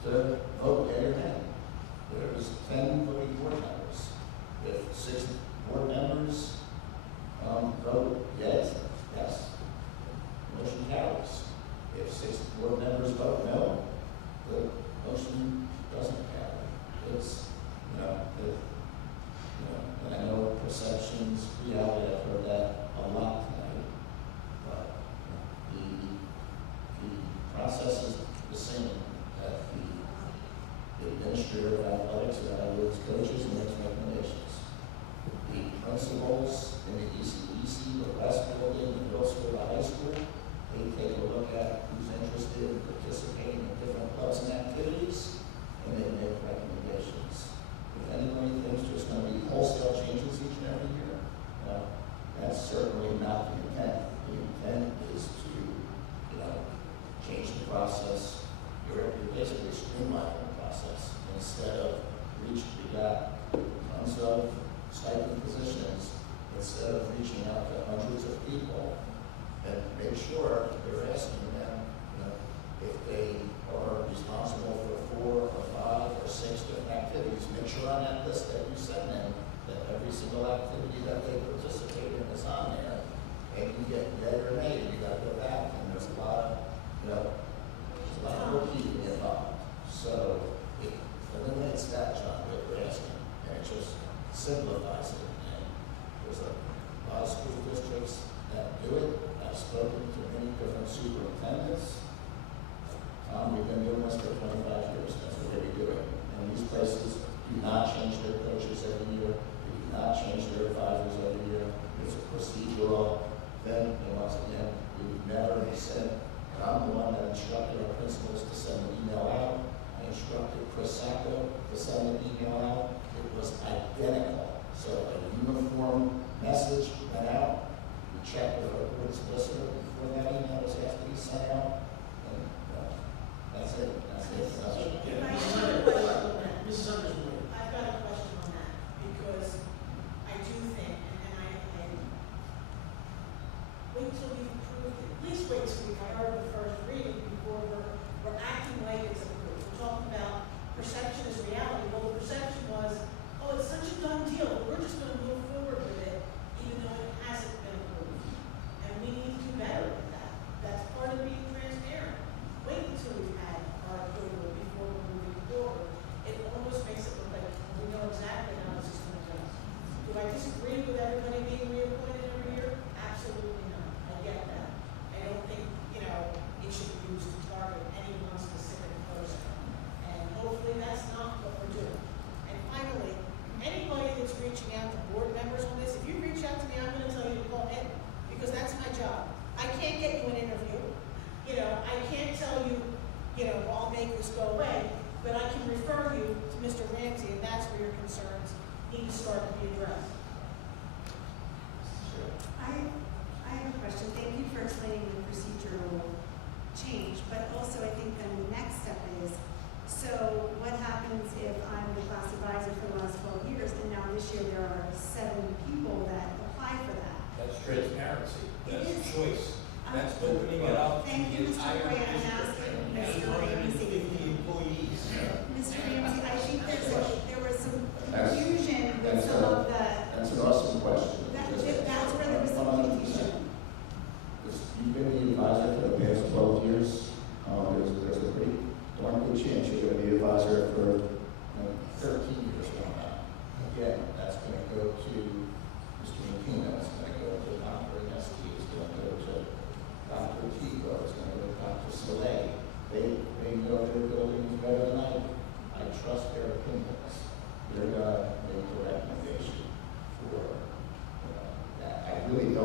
to vote yea or nay. There's 10 voting board members. If 6 board members vote yes, motion carries. If 6 board members vote no, the motion doesn't carry. It's, and I know perceptions, reality, I've heard that a lot tonight, but the process is the same, that the administrator of athletics evaluates coaches and makes recommendations. The principals in the ECEC, the West Building, the middle school, the high school, they take a look at who's interested in participating in different clubs and activities, and they make recommendations. If anybody thinks there's going to be wholesale changes each and every year, that's certainly not the intent. The intent is to, change the process. You're basically streamlining the process. Instead of we got tons of stipend positions, instead of reaching out to hundreds of people, and make sure you're asking them, if they are responsible for 4 or 5 or 6 different activities, make sure on that list that you send them that every single activity that they participate in is on there. And you get yea or nay, you got to go back, and there's a lot of, there's a lot of bookkeeping involved. So it eliminates that job that we're asking, and it just simplifies it. And there's a lot of school districts that do it. I've spoken to many different superintendents. We've been doing this for 25 years. That's the way we do it. And these places do not change their coaches every year. They do not change their advisors every year. It's a procedural thing. And once again, we've never said, and I'm the one that instructed our principals to send an email out. I instructed Chris Sacco to send an email out. It was identical. So a uniform message went out. We checked with our board solicitor before that email was asked to be sent out. And that's it. That's it. That's it. Mrs. Underwood, I've got a question on that, because I do think, and I wait till we approve it, at least wait till we've heard the first reading before we're acting like it's approved. We're talking about perception is reality. Well, the perception was, oh, it's such a done deal, we're just going to move forward with it, even though it hasn't been approved. And we need to do better with that. That's part of being transparent. Wait until we've had our approval before we're moving forward. It almost makes it look like we know exactly how this is going to go. Do I disagree with everybody being reappointed every year? Absolutely not. I get that. I don't think, it should be used to target any one specific person. And hopefully that's not what we're doing. And finally, anybody that's reaching out to board members on this, if you reach out to me, I'm going to tell you to call in, because that's my job. I can't get you an interview. I can't tell you, I'll make this go away, but I can refer you to Mr. Ramsey, and that's where your concerns need to start to be addressed. I have a question. Thank you for explaining the procedural change, but also I think then the next step is, so what happens if I'm the class advisor for the last 12 years, and now this year there are 7 people that apply for that? That's transparency. That's It is. choice. That's opening it up to Thank you, the Mr. entire Roy. I'm district. asking That's Mr. 450 employees. Mr. Ramsey, I think there was some That's- confusion with That's some of the, an awesome question. that's where there was some confusion. You've been the advisor for the past 12 years. There's a pretty darn good chance you're going to be the advisor for 13 years from now. Again, that's going to go to Mr. McKean.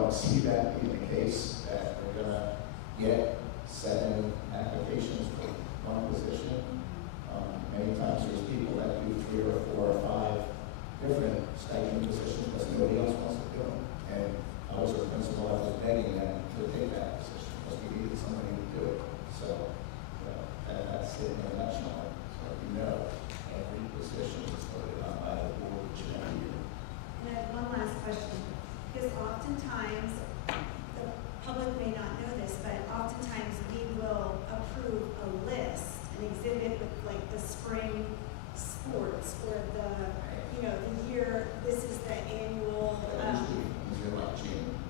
don't see that being the case, that we're gonna get 7 applications for one position. Many times there's people that do 3 or 4 or 5 different stipend positions because nobody else wants to do them. And I was a principal, I was begging them to take that position because we needed somebody to do it. So, that's it in a nutshell. So you know, every position is voted on by the board each and every year. And I have one last question, because oftentimes, the public may not know this, but oftentimes we will approve a list, an exhibit with like the spring sports or the, you know, the year, this is the annual.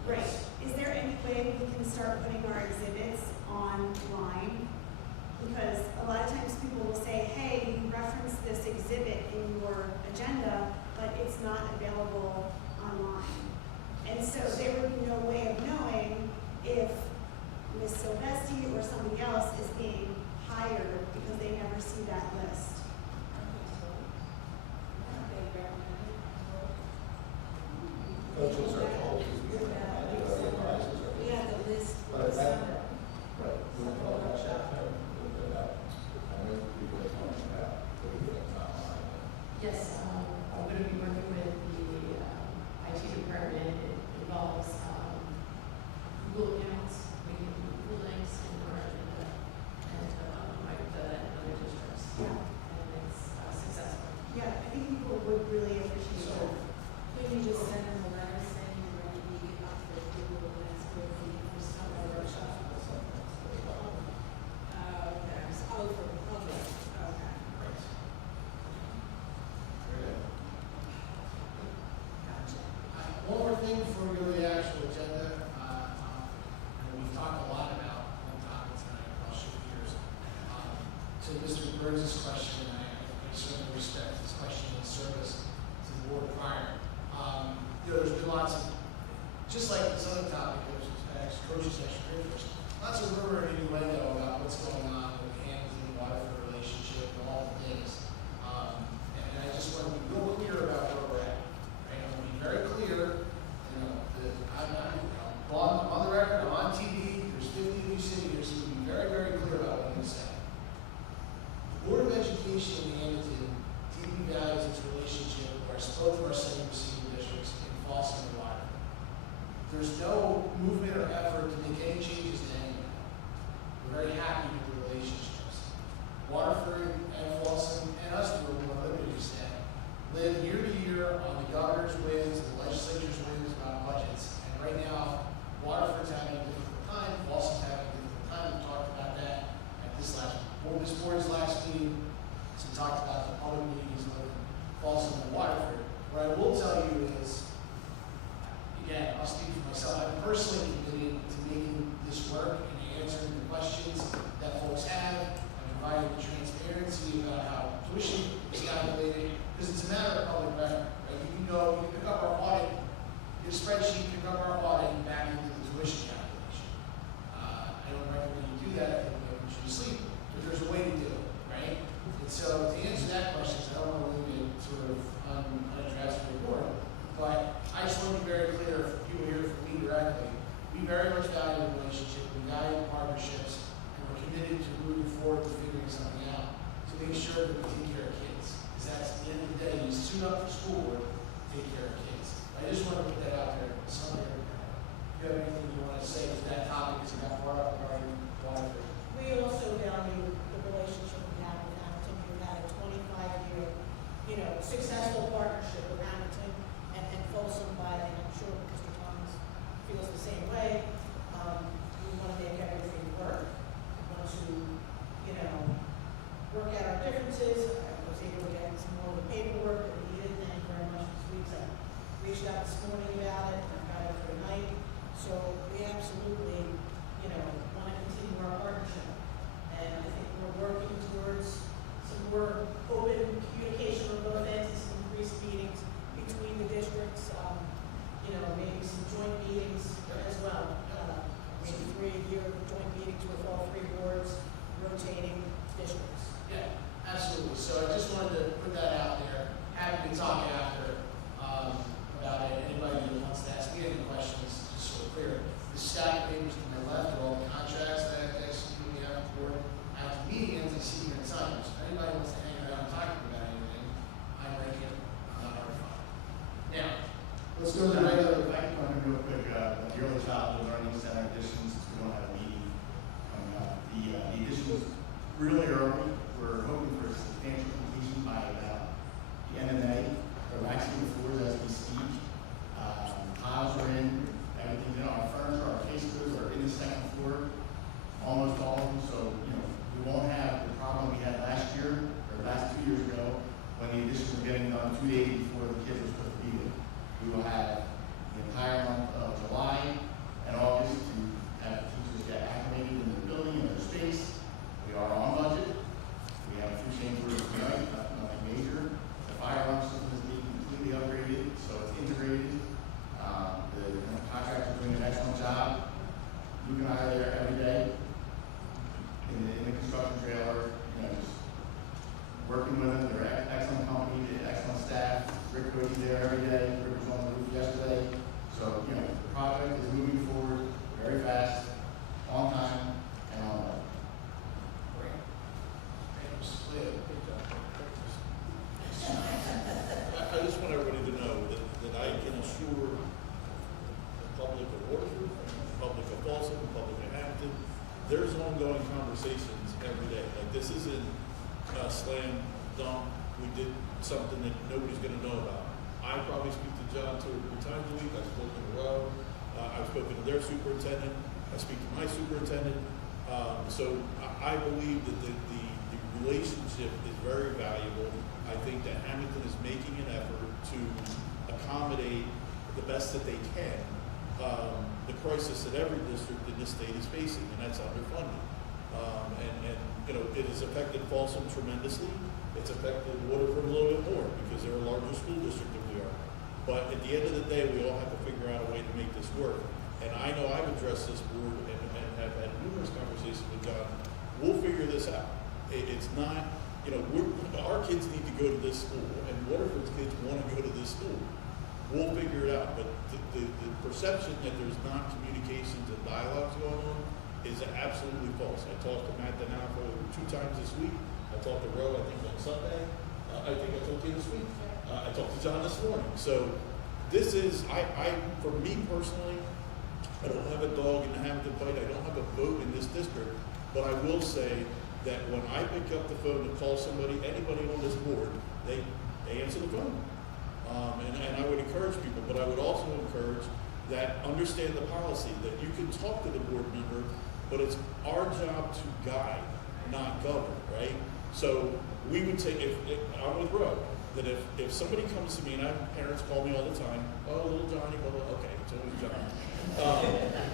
Right. Is there any way we can start putting our exhibits online? Because a lot of times people will say, hey, you referenced this exhibit in your agenda, but it's not available online. And so there would be no way of knowing if Ms. Silvestri or somebody else is being hired because they never see that list. Coaches are told to be advisors. Yeah, the list. But that, right, we'll talk about that. We'll do that. I know people are talking about putting it online. Yes, I'm going to be working with the IT department. It involves Google accounts, making Google links in our agenda, and like the other districts. Yeah. And it's successful. Yeah, I think people would really appreciate that. Could you just send them a letter saying you're going to be up for Google last week for summer workshop? Okay. One more thing before we go to the actual agenda. We've talked a lot about one topic tonight, I'll shift gears. To Mr. Burns' question, I certainly respect his question in service to the board prior. There's been lots of, just like this other topic, there's coaches, extracurriculars, lots of rumor and innuendo about what's going on with the Hammonton Waterford relationship and all the things. And I just want to be real clear about where we're at. Right? I want to be very clear. I'm on the record, I'm on TV, there's 50 of you sitting here, so we'll be very, very clear about what I'm going to say. The Board of Education in Hammonton deeply values its relationship with both of our senior receiving districts in Folsom and Waterford. There's no movement or effort to make any changes to anything. We're very happy with the relationships. Waterford and Folsom and us, to a more limited extent, live year to year on the governor's wins, the legislature's wins about budgets. And right now, Waterford's having a difficult time, Folsom's having a difficult time. We talked about that at this board's last meeting. So we talked about the public meetings of Folsom and Waterford. What I will tell you is, again, I'll speak for myself. I'm personally committed to making this work and answering the questions that folks have and providing the transparency about how tuition is calculated, because it's a matter of public record. Right? You can go, you can pick up our audit, your spreadsheet, pick up our audit and back into the tuition calculation. I don't recommend you do that. I think you should sleep, but there's a way to do it, right? And so to answer that question, I don't want to leave it sort of unaddressed or ignored, but I just want to be very clear for people here from me directly. We very much value the relationship, we value partnerships, and we're committed to moving forward to figuring something out to make sure that we take care of kids. Because that's at the end of the day, you suit up for school work, take care of kids. I just want to put that out there. Somewhere, if you have anything you want to say to that topic, because it got brought up regarding Waterford. We also value the relationship we have with Hammonton. We've had a 25-year, successful partnership with Hammonton and Folsom, and I'm sure Mr. Thomas feels the same way. We want to make everything work. We want to, work out our differences. I was able to get some more of the paperwork that we needed. Thank you very much, Ms. Weeks. I reached out this morning about it, and I got it for tonight. So we absolutely, want to continue our partnership. And I think we're working towards some more open communication on both ends, some increased meetings between the districts, maybe some joint meetings as well. Maybe 3 a year joint meetings with all 3 boards, rotating districts. Yeah, absolutely. So I just wanted to put that out there. Happy to talk after about it. Anybody who wants to ask me any questions, just sort of Luke and I are there every day in the construction trailer, you know, just working with them. They're an excellent company, they're excellent staff. Rick Cody's there every day. Rick was on the roof yesterday. So, you know, the project is moving forward very fast, on time, and on budget. Great. Great, Mrs. Cleo. I just want everybody to know that I can assure the public of Waterford, the public of Folsom, the public of Hammonton, there's ongoing conversations every day. Like, this isn't a slam dunk, we did something that nobody's gonna know about. I probably speak to John 2 or 3 times a week. I've spoken to Roe, I've spoken to their superintendent, I speak to my superintendent. So I believe that the relationship is very valuable. I think that Hammonton is making an effort to accommodate the best that they can the crisis that every district in this state is facing, and that's underfunding. And you know, it has affected Folsom tremendously. It's affected Waterford a little bit more because they're a larger school district than we are. But at the end of the day, we all have to figure out a way to make this work. And I know I've addressed this board and have had numerous conversations with John. We'll figure this out. It's not, you know, our kids need to go to this school, and Waterford's kids want to go to this school. We'll figure it out. But the perception that there's not communications and dialogues going on is absolutely false. I talked to Matt Denafo 2 times this week. I talked to Roe, I think, on Sunday. I think I talked to you this week. I talked to John this morning. So this is, for me personally, I don't have a dog in the Hammonton fight. I don't have a vote in this district. But I will say that when I pick up the phone to call somebody, anybody on this board, they answer the phone. And I would encourage people, but I would also encourage that understand the policy, that you can talk to the board member, but it's our job to guide, not govern, right? So we would take, if I'm with Roe, that if somebody comes to me, and I have parents call me all the time, oh, little Johnny, blah, blah, okay, it's always John.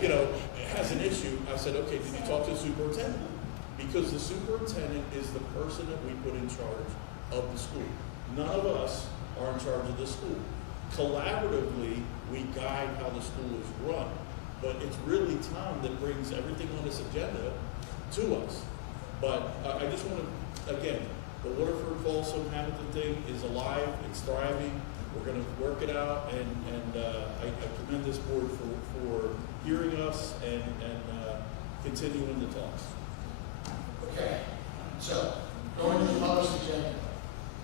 You know, has an issue, I said, okay, did you talk to the superintendent? Because the superintendent is the person that we put in charge of the school. None of us are in charge of the school. Collaboratively, we guide how the school is run, but it's really Tom that brings everything on this agenda to us. But I just want to, again, the Waterford Folsom Hammonton thing is alive, it's thriving, we're going to work it out, and I commend this board for hearing us and continuing the talks. Okay, so going to the published agenda.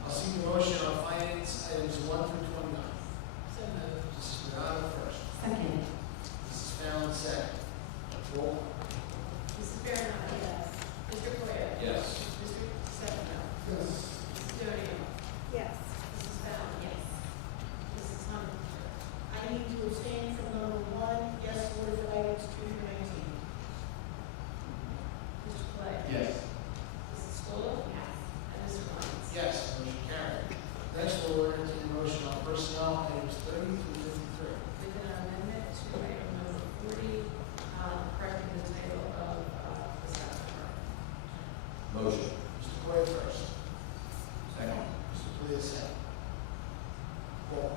I'll seek a motion on finance items 1 through 29. So moved. Mrs. Morano first. Second. Mrs. Fallon second. Roll. Mrs. Fairchild. Yes. Mr. Cleo. Yes. Mr. Stefano. Yes. Mrs. Donio. Yes. Mrs. Fallon. Yes. Mrs. Hunter. I need to abstain from number 1, yes, order for items 2 through 19. Mr. Clay. Yes. Mrs. Stoll. Yes. And Mr. Lyons. Yes, motion carried. Next, we'll entertain a motion on personnel items 30 through 53. With an amendment to item number 40, correcting the title of the staff department. Motion. Mr. Corey first. Second. Mr. Cleo second. Roll.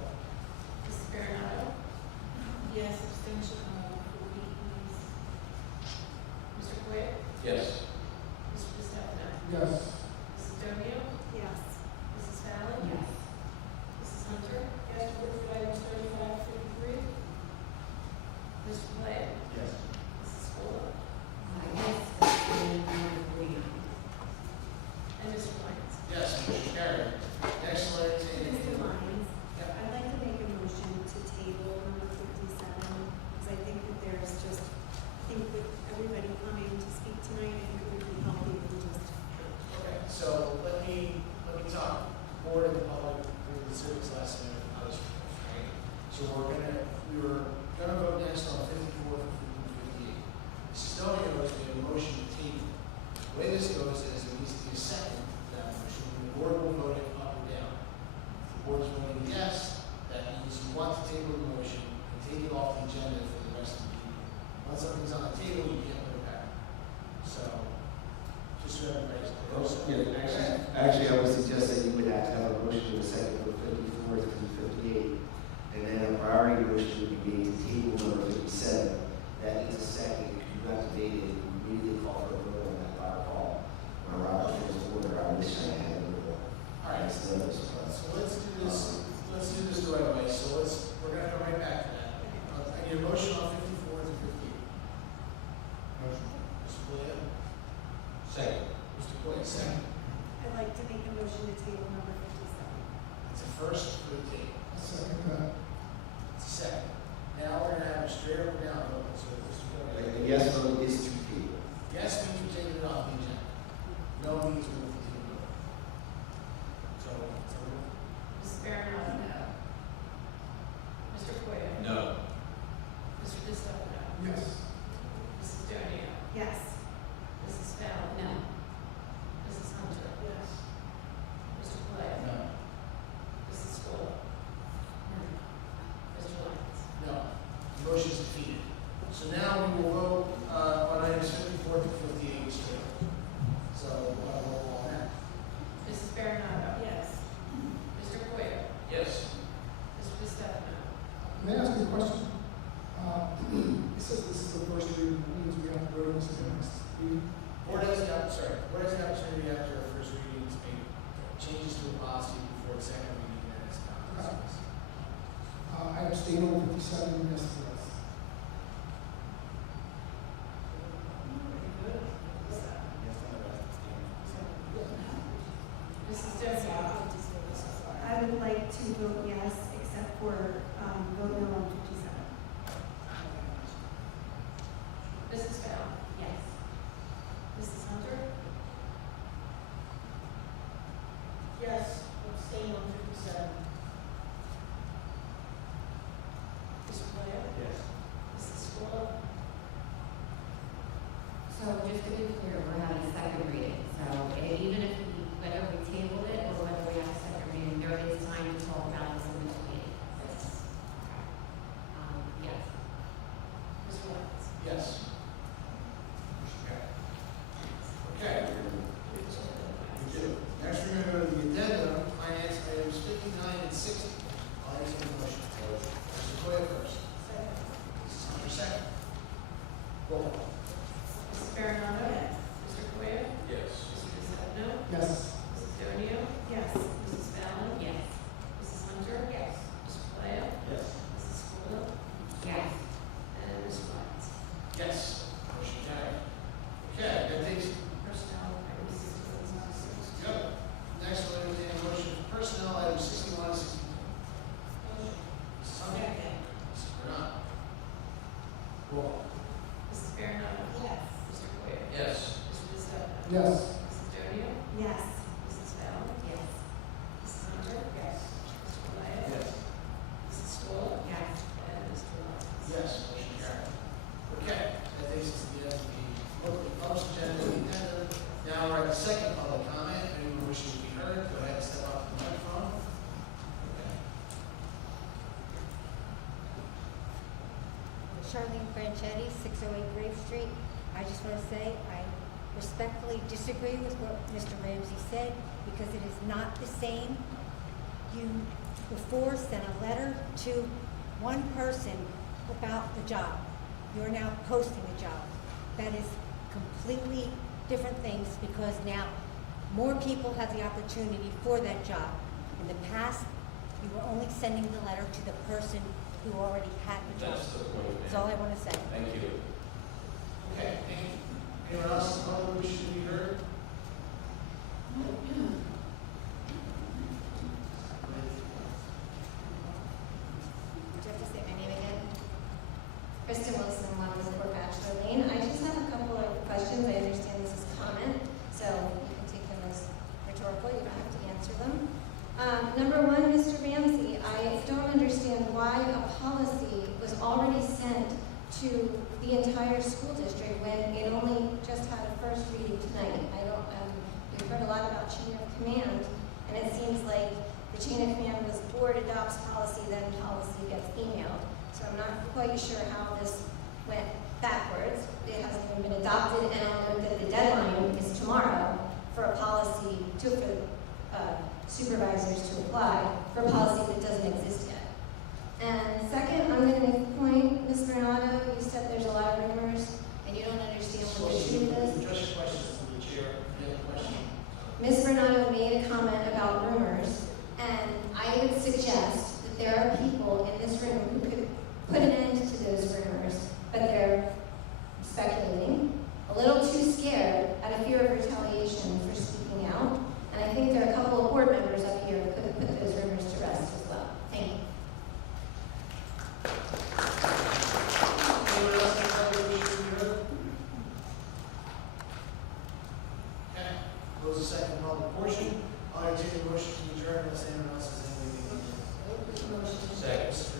Mrs. Fairchild. Yes, abstention for weakness. Mr. Cleo. Yes. Mr. Stefano. Yes. Mrs. Donio. Yes. Mrs. Fallon. Yes. Mrs. Hunter. Yes, order for items 35 to 53. Mr. Clay. Yes. Mrs. Stoll. Yes. And Mr. Lyons. Yes, motion carried. Next, we'll entertain. Mr. Lyons, Yep. I'd like to make a motion to table number 57, because I think that there's just, I think with everybody coming to speak tonight, I think it would be healthy if we just. Okay, so let me talk more to the public through the civics lesson and how this works, right? So we were gonna vote next on 54 for 58. Mrs. Donio has made a motion to table. The way this goes is it needs to be a second to that motion, and the board will vote it up or down. If the board is voting yes, that means you want to table the motion and take it off the agenda for the rest of the meeting. Once something's on the table, you can't put it back. So, just so everybody's clear. So- Actually, I would suggest that you would have to have a motion in a second for 54 through 58. And then a priority motion would be made to table number 57. That is a second. If you motion on 54 to 58? Motion. Mr. Polito? Second. Mr. Boyd, second. I'd like to make a motion to table number 57. It's a first for the table. Second that. It's a second. Now we're gonna have a straight up and down vote, so this is gonna A yes vote is to table. yes means we're taking it off the agenda. No means we'll continue voting. So, Mrs. Baronato? No. Mr. Coyle? No. Mr. DeStefano? Yes. Mrs. Donio? Yes. Mrs. Fallon? No. Mrs. Hunter? Yes. Mr. Pulaski? No. Mrs. Scholl? Mr. Lyons? no, the motion is defeated. So now we will vote, on items 54 to 58 straight. So, roll call on that. Mrs. Baronato? Yes. Mr. Coyle? Yes. Mr. DeStefano? May I ask you a question? It says this is the first reading, that means we have to vote on this in the next reading. Board has the opportunity after our first reading to make changes to the policy before the second reading, and it's not. I abstain on 57, yes, yes. Mrs. Donio? I would like to vote yes, except for vote no on 57. Mrs. Fallon? Yes. Mrs. Hunter? Yes, abstain on 57. Mr. Pulaski? Yes. Mrs. Scholl? So just to be clear, we're having a second reading. So even if whether we tabled it or whether we have a second reading, there is time to talk about this in between. Yes. Yes. Mr. Lyons? Yes. Okay. Next, we're gonna go to the addendum, finance items 59 and 60. I'll entertain a motion. Mr. Coyle first. Mrs. Hunter second. Roll call. Mrs. Baronato? Yes. Mr. Coyle? Yes. Mr. DeStefano? Yes. Mrs. Donio? Yes. Mrs. Fallon? Yes. Mrs. Hunter? Yes. Mr. Pulaski? Yes. Mrs. Scholl? Yes. And Mr. Lyons? Yes. Motion carried. Okay, that takes, Personnel, item 61 to 66. go. Next, we'll entertain a motion for personnel items 61 and 62. Mrs. Hunter? Second. Mrs. Bernard? Roll call. Mrs. Baronato? Yes. Mr. Coyle? Yes. Mr. DeStefano? Yes. Mrs. Donio? Yes. Mrs. Fallon? Yes. Mrs. Hunter? Yes. Mr. Pulaski? Yes. Mrs. Scholl? Yes. And Mr. Lyons? Yes, motion carried. Okay, that takes us to the end of the local public agenda, the addendum. Now we're at the second public comment. If anyone wishes to be heard, go ahead and step up to the microphone. Okay. Charlene Franchetti, 608 Grave Street. I just want to say I respectfully disagree with what Mr. Ramsey said because it is not the same. You before sent a letter to one person about the job. You're now posting a job. That is completely different things because now more people have the opportunity for that job. In the past, you were only sending the letter to the person who already had the job. That's the point, That's all I want to say. Thank you. Okay, thank you. Anyone else in the public wishes to be heard? Do I have to say my name again? Kristen Wilson, 114 Bachelor Lane. I just have a couple of questions. I understand this is comment, so you can take them as rhetorical. You don't have to answer them. Number one, Mr. Ramsey, I don't understand why a policy was already sent to the entire school district when it only just had a first reading tonight. We've heard a lot about chain of command, and it seems like the chain of command was board adopts policy, then policy gets emailed. So I'm not quite sure how this went backwards. It hasn't even been adopted, and I'll note that the deadline is tomorrow for a policy for supervisors to apply for a policy that doesn't exist yet. And second, I'm going to make a point, Ms. Bernardo, you said there's a lot of rumors, and you don't understand what the truth is. Address your questions to the chair. Any other question? Ms. Bernardo made a comment about rumors, and I would suggest that there are people in this room who could put an end to those rumors. seconds.